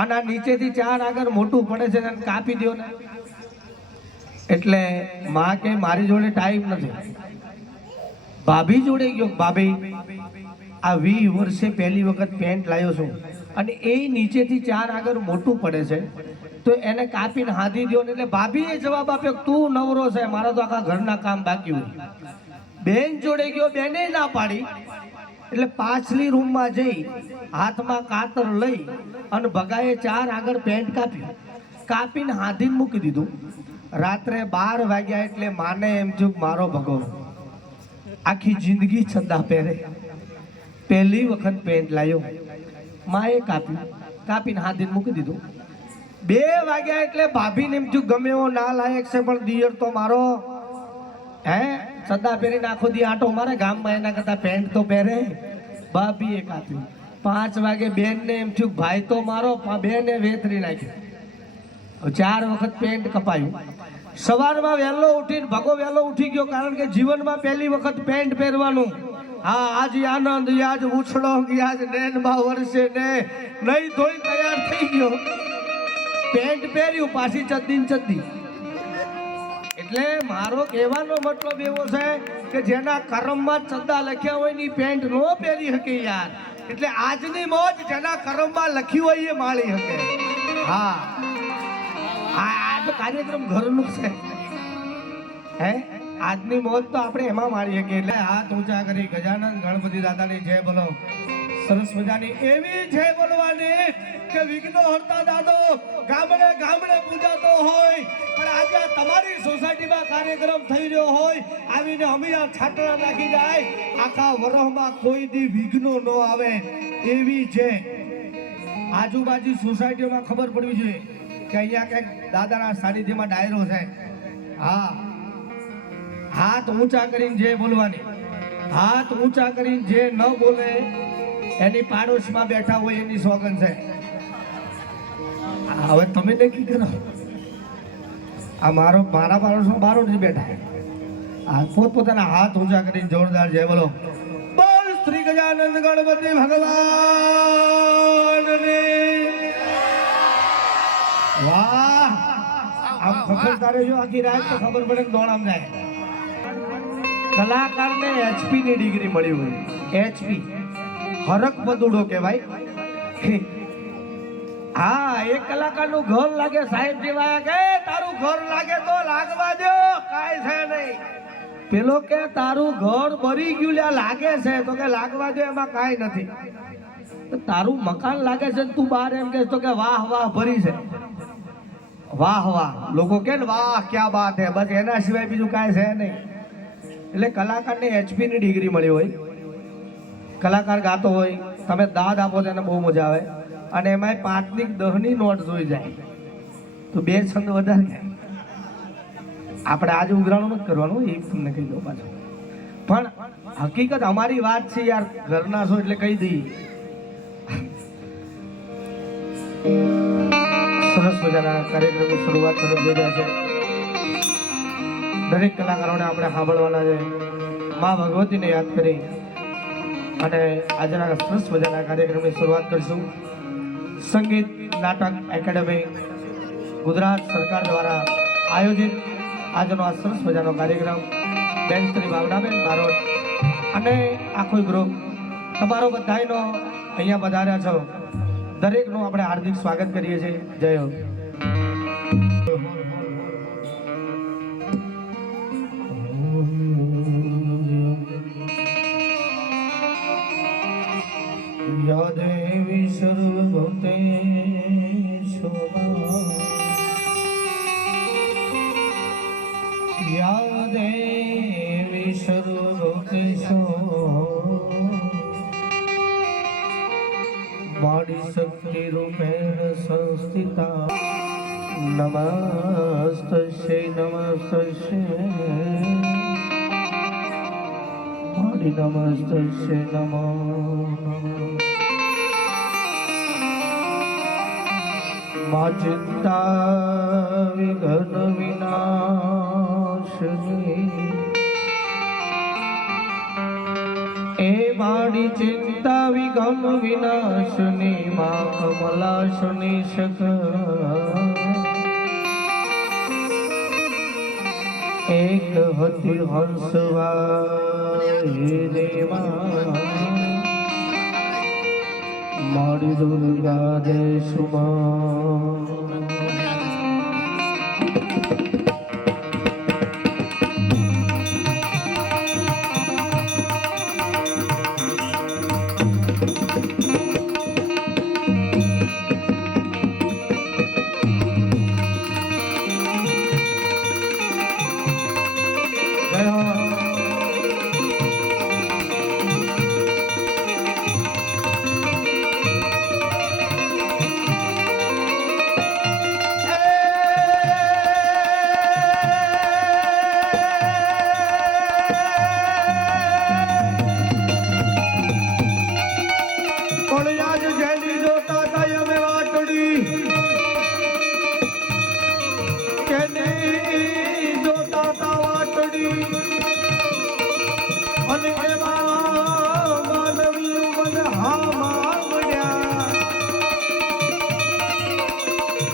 અને આ નીચેથી 4 આગળ મોટું પડે છે, એને કાપી દો ને. એટલે માં કે મારી જોડે ટાઈમ નથી. ભાભી જોડે ગયો, ભાભી આ 20 વર્ષે પહેલી વખત પેન્ટ લાવ્યો છું અને એ નીચેથી 4 આગળ મોટું પડે છે, તો એને કાપીને હાધી દો ને. એટલે ભાભીએ જવાબ આપ્યો, તું નવરો છે, મારા તો આખા ઘરના કામ બાકી હોય. બેન જોડે ગયો, બેને ના પાડી. એટલે પાછલી રૂમમાં જઈ હાથમાં કાતર લઈ અને ભગાએ 4 આગળ પેન્ટ કાપ્યું, કાપીને હાથીને મૂકી દીધું. રાત્રે 12 વાગ્યા એટલે માને એમ થયું મારો ભગો આખી જિંદગી છંદા પહેરે, પહેલી વખત પેન્ટ લાવ્યો માએ કાપીને હાથીને મૂકી દીધું. 2 વાગ્યા એટલે ભાભીને એમ થયું ગમે એવો ના લાયક છે પણ દિયર તો મારો હે સદા પહેરીને આખો દી આંટો મારે ગામમાં, એના કરતા પેન્ટ તો પહેરે. ભાભીએ કાપ્યું. 5 વાગે બેનને એમ થયું ભાઈ તો મારો, બેને વેતરી નાખ્યું. 4 વખત પેન્ટ કપાયું. સવારમાં વહેલો ઉઠીને ભગો વહેલો ઉઠી ગયો, કારણ કે જીવનમાં પહેલી વખત પેન્ટ પહેરવાનું. હા, આજ આનંદ, આજ ઉછળો, આજ નેનમાં વરસે ને નહીં ધોઈ તૈયાર થઈ ગયો. પેન્ટ પહેર્યું, પાછી ચદ્દી. એટલે મારો કહેવાનો મતલબ એવો છે કે જેના કર્મમાં ચદ્દા લખ્યા હોય ની પેન્ટ નો પહેરી શકે યાર. એટલે આજની મોજ જેના કર્મમાં લખ્યું હોય એ માળી શકે. હા, આ તો કાર્યક્રમ ઘરનો છે હે. આજની મોજ તો આપણે એમાં માણી શકીએ. એટલે હાથ ઊંચા કરી ગજાનંદ ગણપતિ દાદાની જય બોલો. સરસ મજાની એવી જય બોલવાની કે વિઘ્નો હરતા દાદો ગામડે ગામડે પૂજાતો હોય, પણ આજે તમારી સોસાયટીમાં કાર્યક્રમ થઈ રહ્યો હોય, આવીને અમીરા છાટણા નાખી જાય, આખા વરહમાં કોઈ દી વિઘ્નો ન આવે એવી છે. આજુબાજુ સોસાયટીમાં ખબર પડવી જોઈએ કે અહીંયા કંઈક દાદાના સાનિધ્યમાં ડાયરો છે. હા, હાથ ઊંચા કરીને જે બોલવાની. હાથ ઊંચા કરીને જે ન બોલે એની પાડોશમાં બેઠા હોય એની સોગન છે. હવે તમે નક્કી કરો. આ મારા પાડોશમાં બારો જ બેઠા. આ પોતપોતાના હાથ ઊંચા કરીને જોરદાર જય બોલો. બોલ શ્રી ગજાનંદ ગણપતિ ભગવાનની. વાહ, આમ ખબર જો આખી રાત તો ખબર પડે કે દોડામ જાય. કલાકારને HP ની ડિગ્રી મળી હોય. HP હરક બદુડો કહેવાય. હા, એક કલાકારનું ઘર લાગે સાહેબ જેવા કે તારું ઘર લાગે તો લાગવા દો, કાઈ છે નહીં. પેલો કે તારું ઘર બરી ગયું લ્યા લાગે છે તો કે લાગવા દો, એમાં કાઈ નથી. તારું મકાન લાગે છે તું બહાર એમ કે તો કે વાહ વાહ ભરી છે. વાહ વાહ લોકો કે ને વાહ ક્યા બાત હે, બસ એના સિવાય બીજું કાંઈ છે નહીં. એટલે કલાકારને HP ની ડિગ્રી મળી હોય. કલાકાર ગાતો હોય, તમે દાદ આપો તો એને બહુ મજા આવે. અને એમાંય 5 ની 10 ની નોટ જોઈ જાય તો 2 છંદ વધારે જાય. આપણે આજે ઉઘરાણું નથી કરવાનું, એ તમને કહી દઉં પાછું. પણ હકીકત અમારી વાત છે યાર, ઘરના છો એટલે કહી દઈએ. સરસ મજાના કાર્યક્રમની શરૂઆત તરફ જઈ રહ્યા છે. દરેક કલાકારોને આપણે સાંભળવાના છે. મા ભગવતીને યાદ કરી અને આજના સરસ મજાના કાર્યક્રમની શરૂઆત કરીશું. સંગીત નાટક એકેડેમી ગુજરાત સરકાર દ્વારા આયોજિત આજનો આ સરસ મજાનો કાર્યક્રમ બેન શ્રી ભાવનાબેન બારોટ અને આખો ગ્રુપ તમારો બધાનો અહીંયા પધાર્યા છો. દરેકનું આપણે હાર્દિક સ્વાગત કરીએ છીએ. જય હો. या देवी सर्वभूतेषु या देवी सर्वभूतेषु वाणी शक्ति रूपेण संस्थिता नमस्तस्यै वाणी नमस्तस्यै नमो मा चिंता विघ्न विनाशिनी ए वाणी चिंता विघ्न विनाशिनी मा कमलाशनी शक एक हति हंसवाहिनी मारी दुर्गा देशुमा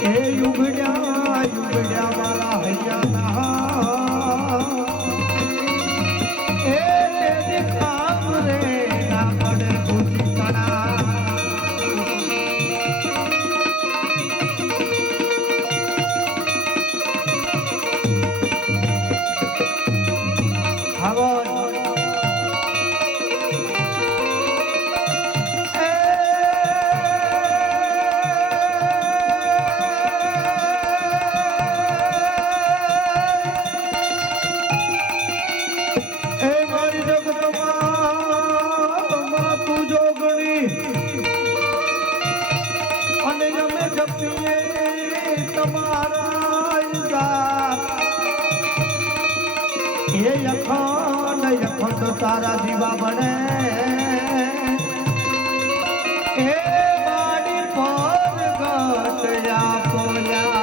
એ યુગડ્યા યુગડ્યા વાળા હૈયાના એ તેરી કામ રે ના પડે ભૂતકણા અખંડ તારા દીવા બને એ મારી પર ગટયા પોયા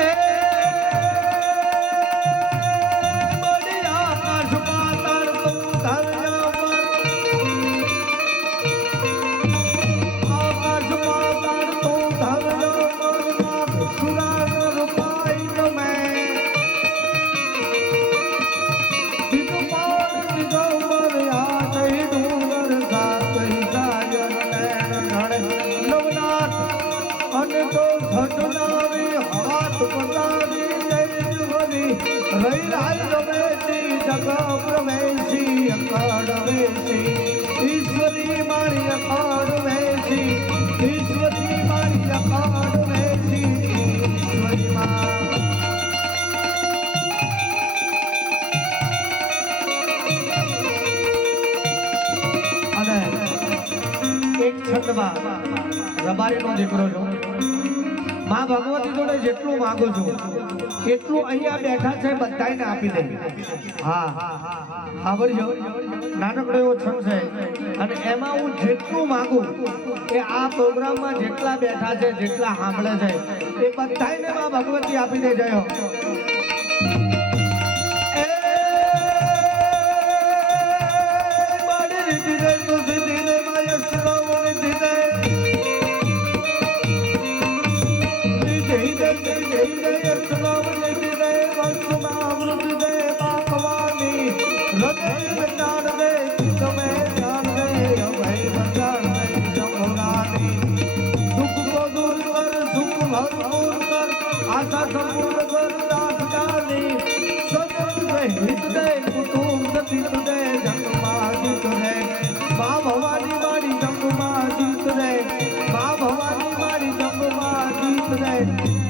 એ બડી આકાશ પાતાળ તું ધરયા પર આકાશ પાતાળ તું ધરયા સુરાન રૂપાઈ તમે બીજું પાર દિગંબર યાદ ડુંગર ગાતઈ જાય નડે નવનાથ અને તો ઘટનાવી હાથ પતાવી જય જુગની રહી રાય રમેશી જગ પ્રવેશી અકાળ વેશી ઈશ્વરી મારી અકાળ વેશી ઈશ્વરી મારી અકાળ વેશી ઈશ્વરી માં અને એક છંદમાં રબારીનો દીકરો છું માં ભગવતી જોડે જેટલું માંગુ છું એટલું અહીંયા બેઠા છે બધાને આપી દે હા સાંભળજો નાનકડો એવો છંદ છે અને એમાં હું જેટલું માંગુ એ આ પ્રોગ્રામમાં જેટલા બેઠા છે જેટલા સાંભળે છે એ બધાને માં ભગવતી આપી દે જયો આશા સંપૂર્ણ કર દાસ જાની સજન હિત દે કુટુંબ ગતિત દે જન્મા જીત રે મા ભવાની મારી જન્મા જીત રે મા ભવાની મારી જન્મા જીત રે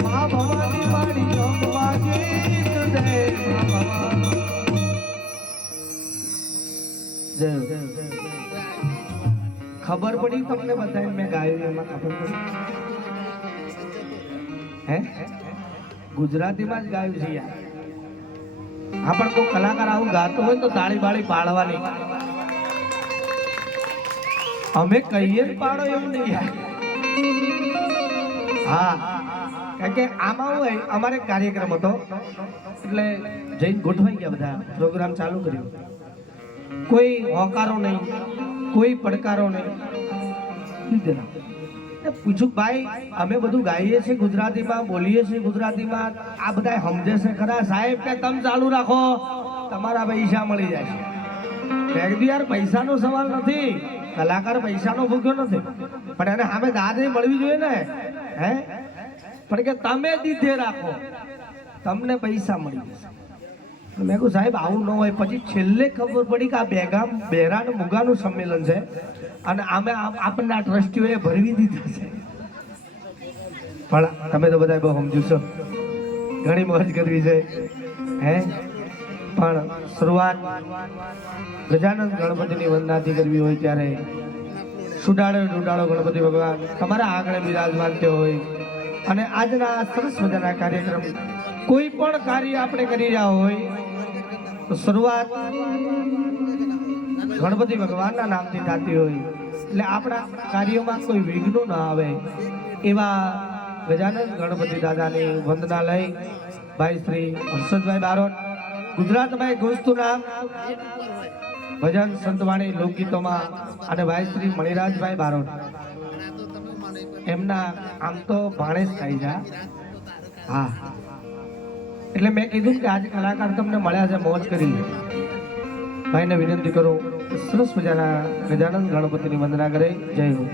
મા ભવાની મારી જન્મા જીત રે ખબર પડી તમને બધાને મેં ગાયું એમાં ખબર પડી હે ગુજરાતીમાં જ ગાયું છે યાર હા પણ કોઈ કલાકાર આવું ગાતો હોય તો તાળી બાળી પાડવાની અમે કહીએ જ પાડો એવું નહીં યાર હા કારણ કે આમાં હોય અમારે કાર્યક્રમ હતો એટલે જઈને ગોઠવાઈ ગયા બધા પ્રોગ્રામ ચાલુ કર્યો કોઈ હોકારો નહીં કોઈ પડકારો નહીં પૂછું ભાઈ અમે બધું ગાઈએ છીએ ગુજરાતીમાં બોલીએ છીએ ગુજરાતીમાં આ બધા સમજે છે ખરા સાહેબ કે તમે ચાલુ રાખો તમારા પૈસા મળી જાય છે યાર પૈસાનો સવાલ નથી કલાકાર પૈસાનો ભૂખ્યો નથી પણ એને સામે દાદ મળવી જોઈએ ને હે પણ કે તમે દીધે રાખો તમને પૈસા મળી જશે મેં કહું સાહેબ આવું ન હોય પછી છેલ્લે ખબર પડી કે આ બહેરા અને મુગાનું સંમેલન છે અને આમે આપણને આ ટ્રસ્ટીઓએ ભરવી દીધા છે પણ તમે તો બધા બહુ સમજો છો ઘણી મોજ કરવી છે હે પણ શરૂઆત ગજાનંદ ગણપતિની વંદનાથી કરવી હોય ત્યારે સુડાળો ડુડાળો ગણપતિ ભગવાન તમારા આંગણે બિરાજમાન થયો હોય અને આજના આ સરસ મજાના કાર્યક્રમ કોઈ પણ કાર્ય આપણે કરી રહ્યા હોય તો શરૂઆત ગણપતિ ભગવાનના નામથી થતી હોય એટલે આપણા કાર્યોમાં કોઈ વિઘ્નો ન આવે એવા ગજાનંદ ગણપતિ દાદાની વંદના લઈ ભાઈ શ્રી હર્ષદભાઈ બારોટ ગુજરાતમાં એક વસ્તુ નામ ભજન સંતવાણી લોકગીતોમાં અને ભાઈ શ્રી મણિરાજભાઈ બારોટ એમના આમ તો ભાણેજ થઈ જા હા એટલે મેં કીધું કે આજે કલાકાર તમને મળ્યા છે મોજ કરી લે ભાઈને વિનંતી કરું સરસ મજાના ગજાનંદ ગણપતિની વંદના કરે જય હો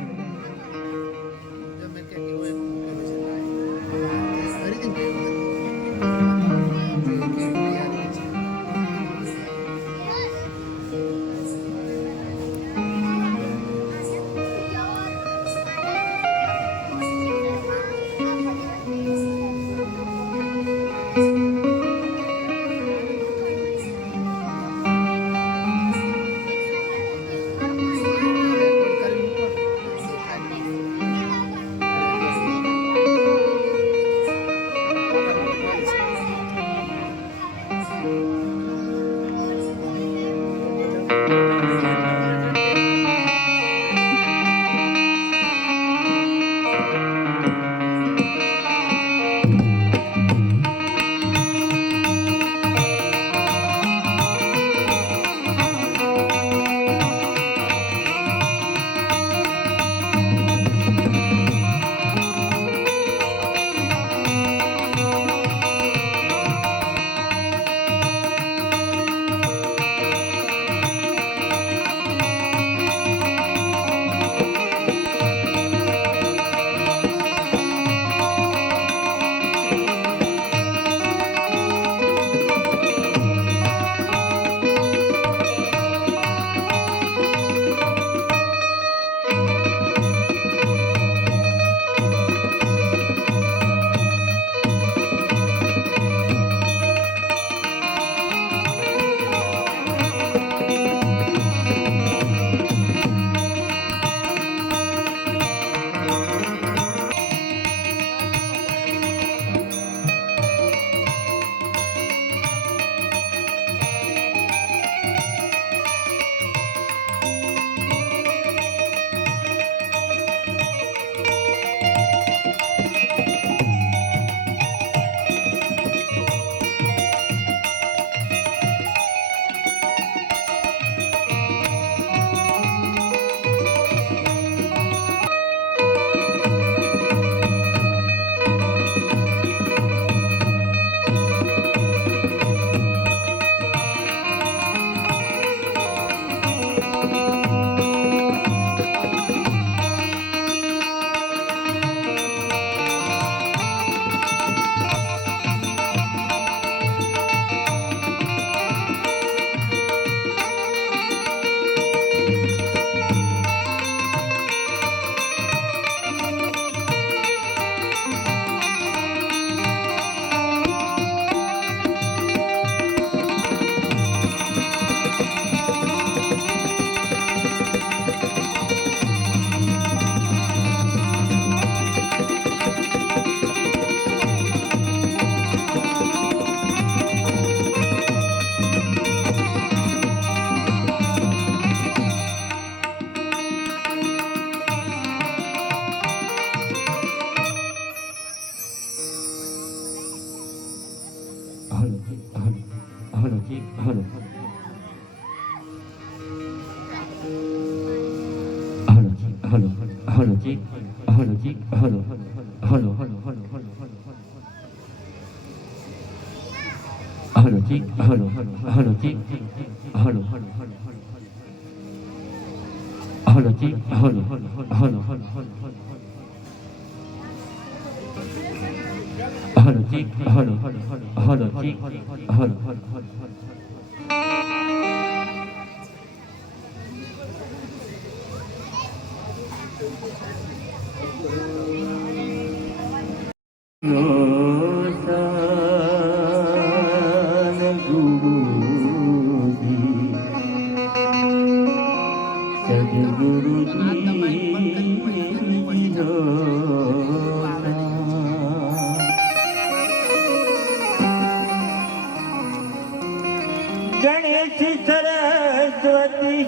ગણેશ સરસ્વતી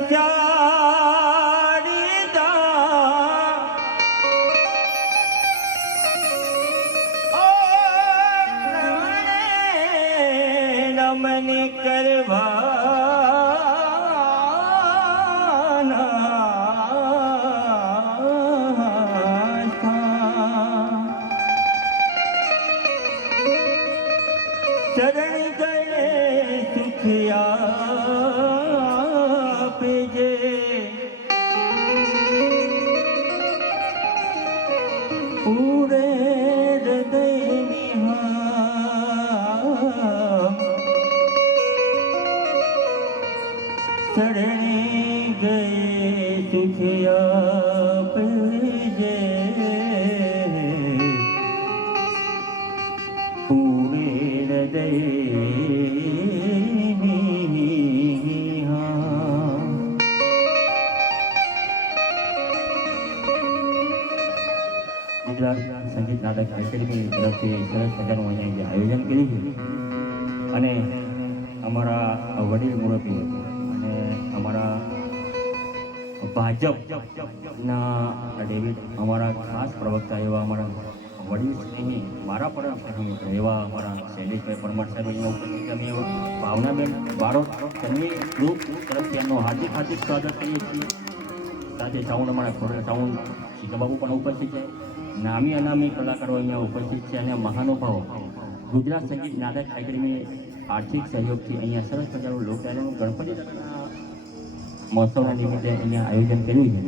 નમન કરવા શરણે ગયે સુખિયા પલજે પૂરે હૃદયની હા. ગુજરાત સંગીત નાટક એકેડમી તરફથી સરસ મજાનું અહીંયા આયોજન કર્યું છે અને અમારા વડીલ મુરબ્બી અને અમારા ભાજપના ડેવિડ અમારા ખાસ પ્રવક્તા એવા અમારા વડીલ સ્નેહી મારા પણ સ્નેહી મિત્રો એવા અમારા શૈલેષભાઈ પરમાર સાહેબ અહીંયા ઉપસ્થિત અમે ભાવનાબેન બારોટ તેમની ગ્રુપ તરફથી એમનું હાર્દિક હાર્દિક સ્વાગત કરીએ છીએ. સાથે સાઉન્ડ અમારા ખોરડા સાઉન્ડ શીખાબાબુ પણ ઉપસ્થિત છે. નામી અનામી કલાકારો અહીંયા ઉપસ્થિત છે અને મહાનુભાવો ગુજરાત સંગીત નાટક એકેડમી આર્થિક સહયોગથી અહીંયા સરસ મજાનું લોકડાયરાનું ગણપતિ દાદાના મહોત્સવના નિમિત્તે અહીંયા આયોજન કર્યું છે.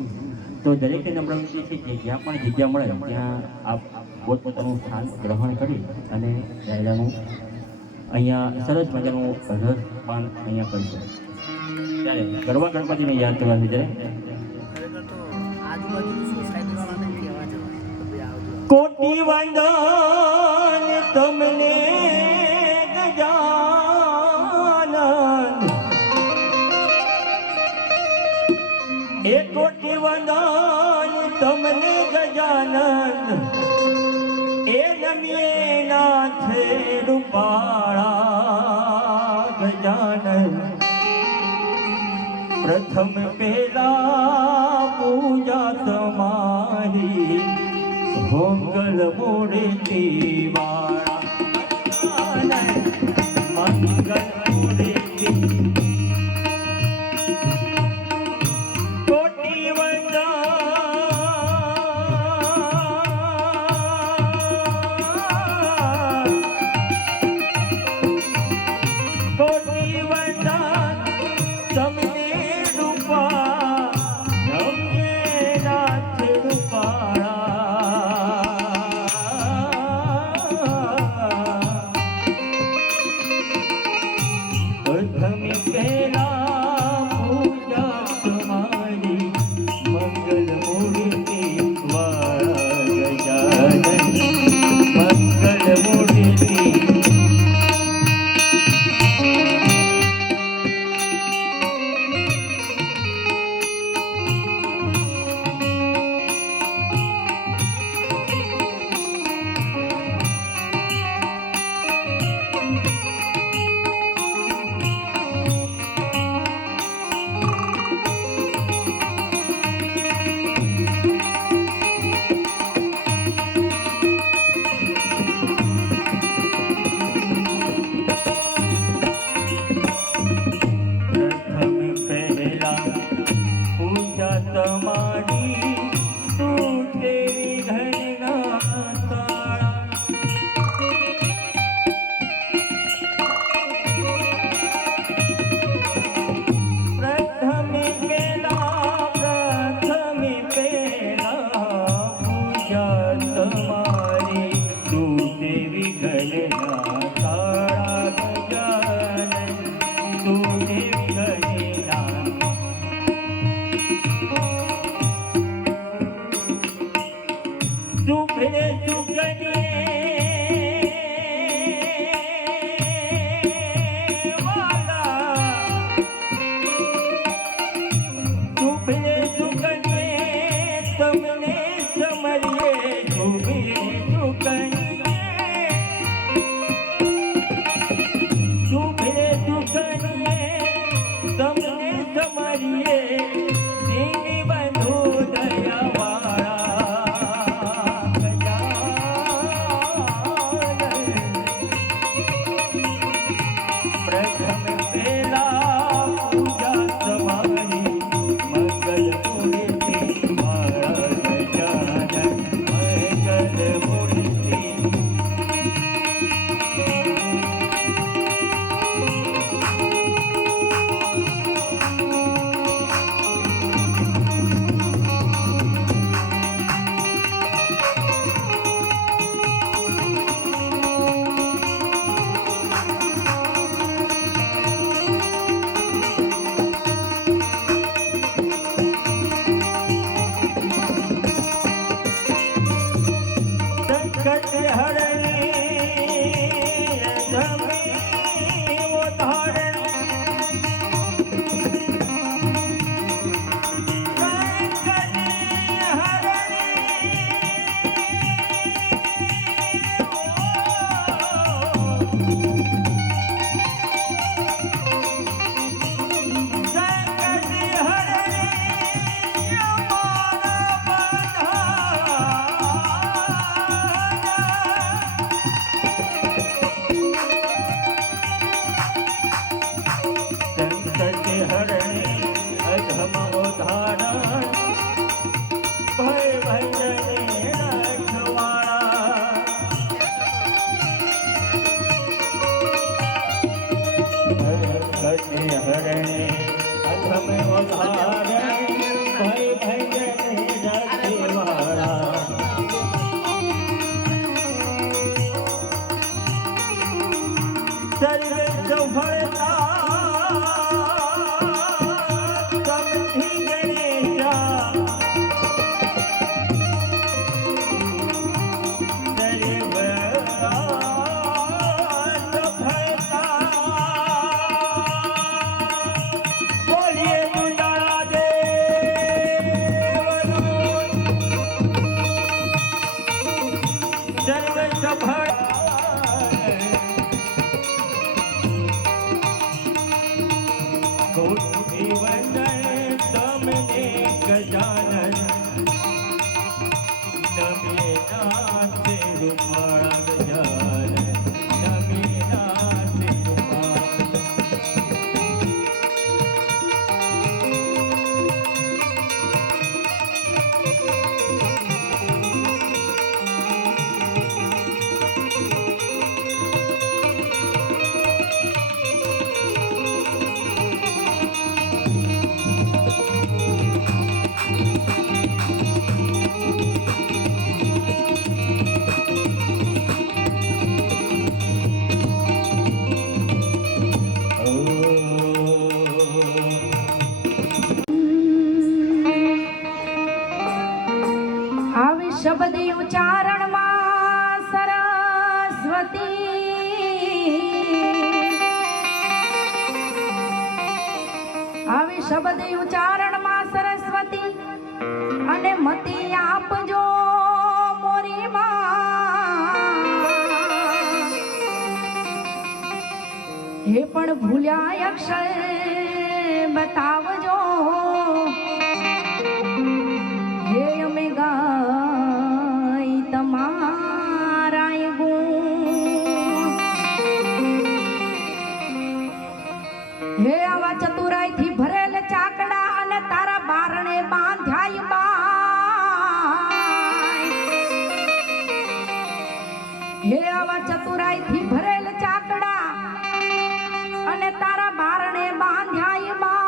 તો દરેકને નમ્ર વિનંતી છે કે જ્યાં પણ જગ્યા મળે ત્યાં આપ પોતપોતાનું સ્થાન ગ્રહણ કરી અને ડાયરાનું અહીંયા સરસ મજાનું રસ પણ અહીંયા કરીશું. ત્યારે ગરબા ગણપતિને યાદ કરવાનું છે. કોટી વંદન તમને ગજાનન, એ કોટી વંદન તમને ગજાનન, એ નમીએ નાથે રૂપાળા ગજાનન. પ્રથમ પહેલા પૂજા તમારી મંગલ મૂર્તિ વાળા મંગલ મૂર્તિ કોટી વંદન, કોટી વંદન તમને રૂપા નમ્ય નાથ રૂપાળા. પ્રથમ પહેલા પૂજા તમારી મંગલ મૂર્તિ વાળા ગજાનન મંગલ મૂર્તિ. આવી શબ્દ ઉચ્ચારણમાં સરસ્વતી આવી શબ્દ ઉચ્ચારણમાં સરસ્વતી અને મતી આપજો મોરી માં હે પણ ભૂલ્યા અક્ષર બતાવજો હે અમે ગાય તમારા ગુણ હે આવા ચતુરાઈથી ભરેલ ચાકડા અને તારા બારણે બાંધ્યાય બાય હે આવા ચતુરાઈથી ભરેલ ચાકડા અને તારા બારણે બાંધ્યાય બાય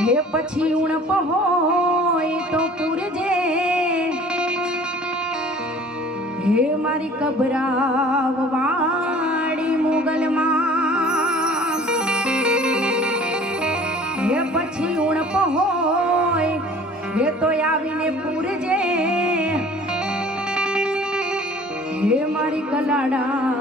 હે પછી ઉણપ હોય તો પૂરજે હે મારી કબરાવ વાળી મુગલમાં હે પછી ઉણપ હોય હે તો આવીને પૂરજે હે મારી કલાડા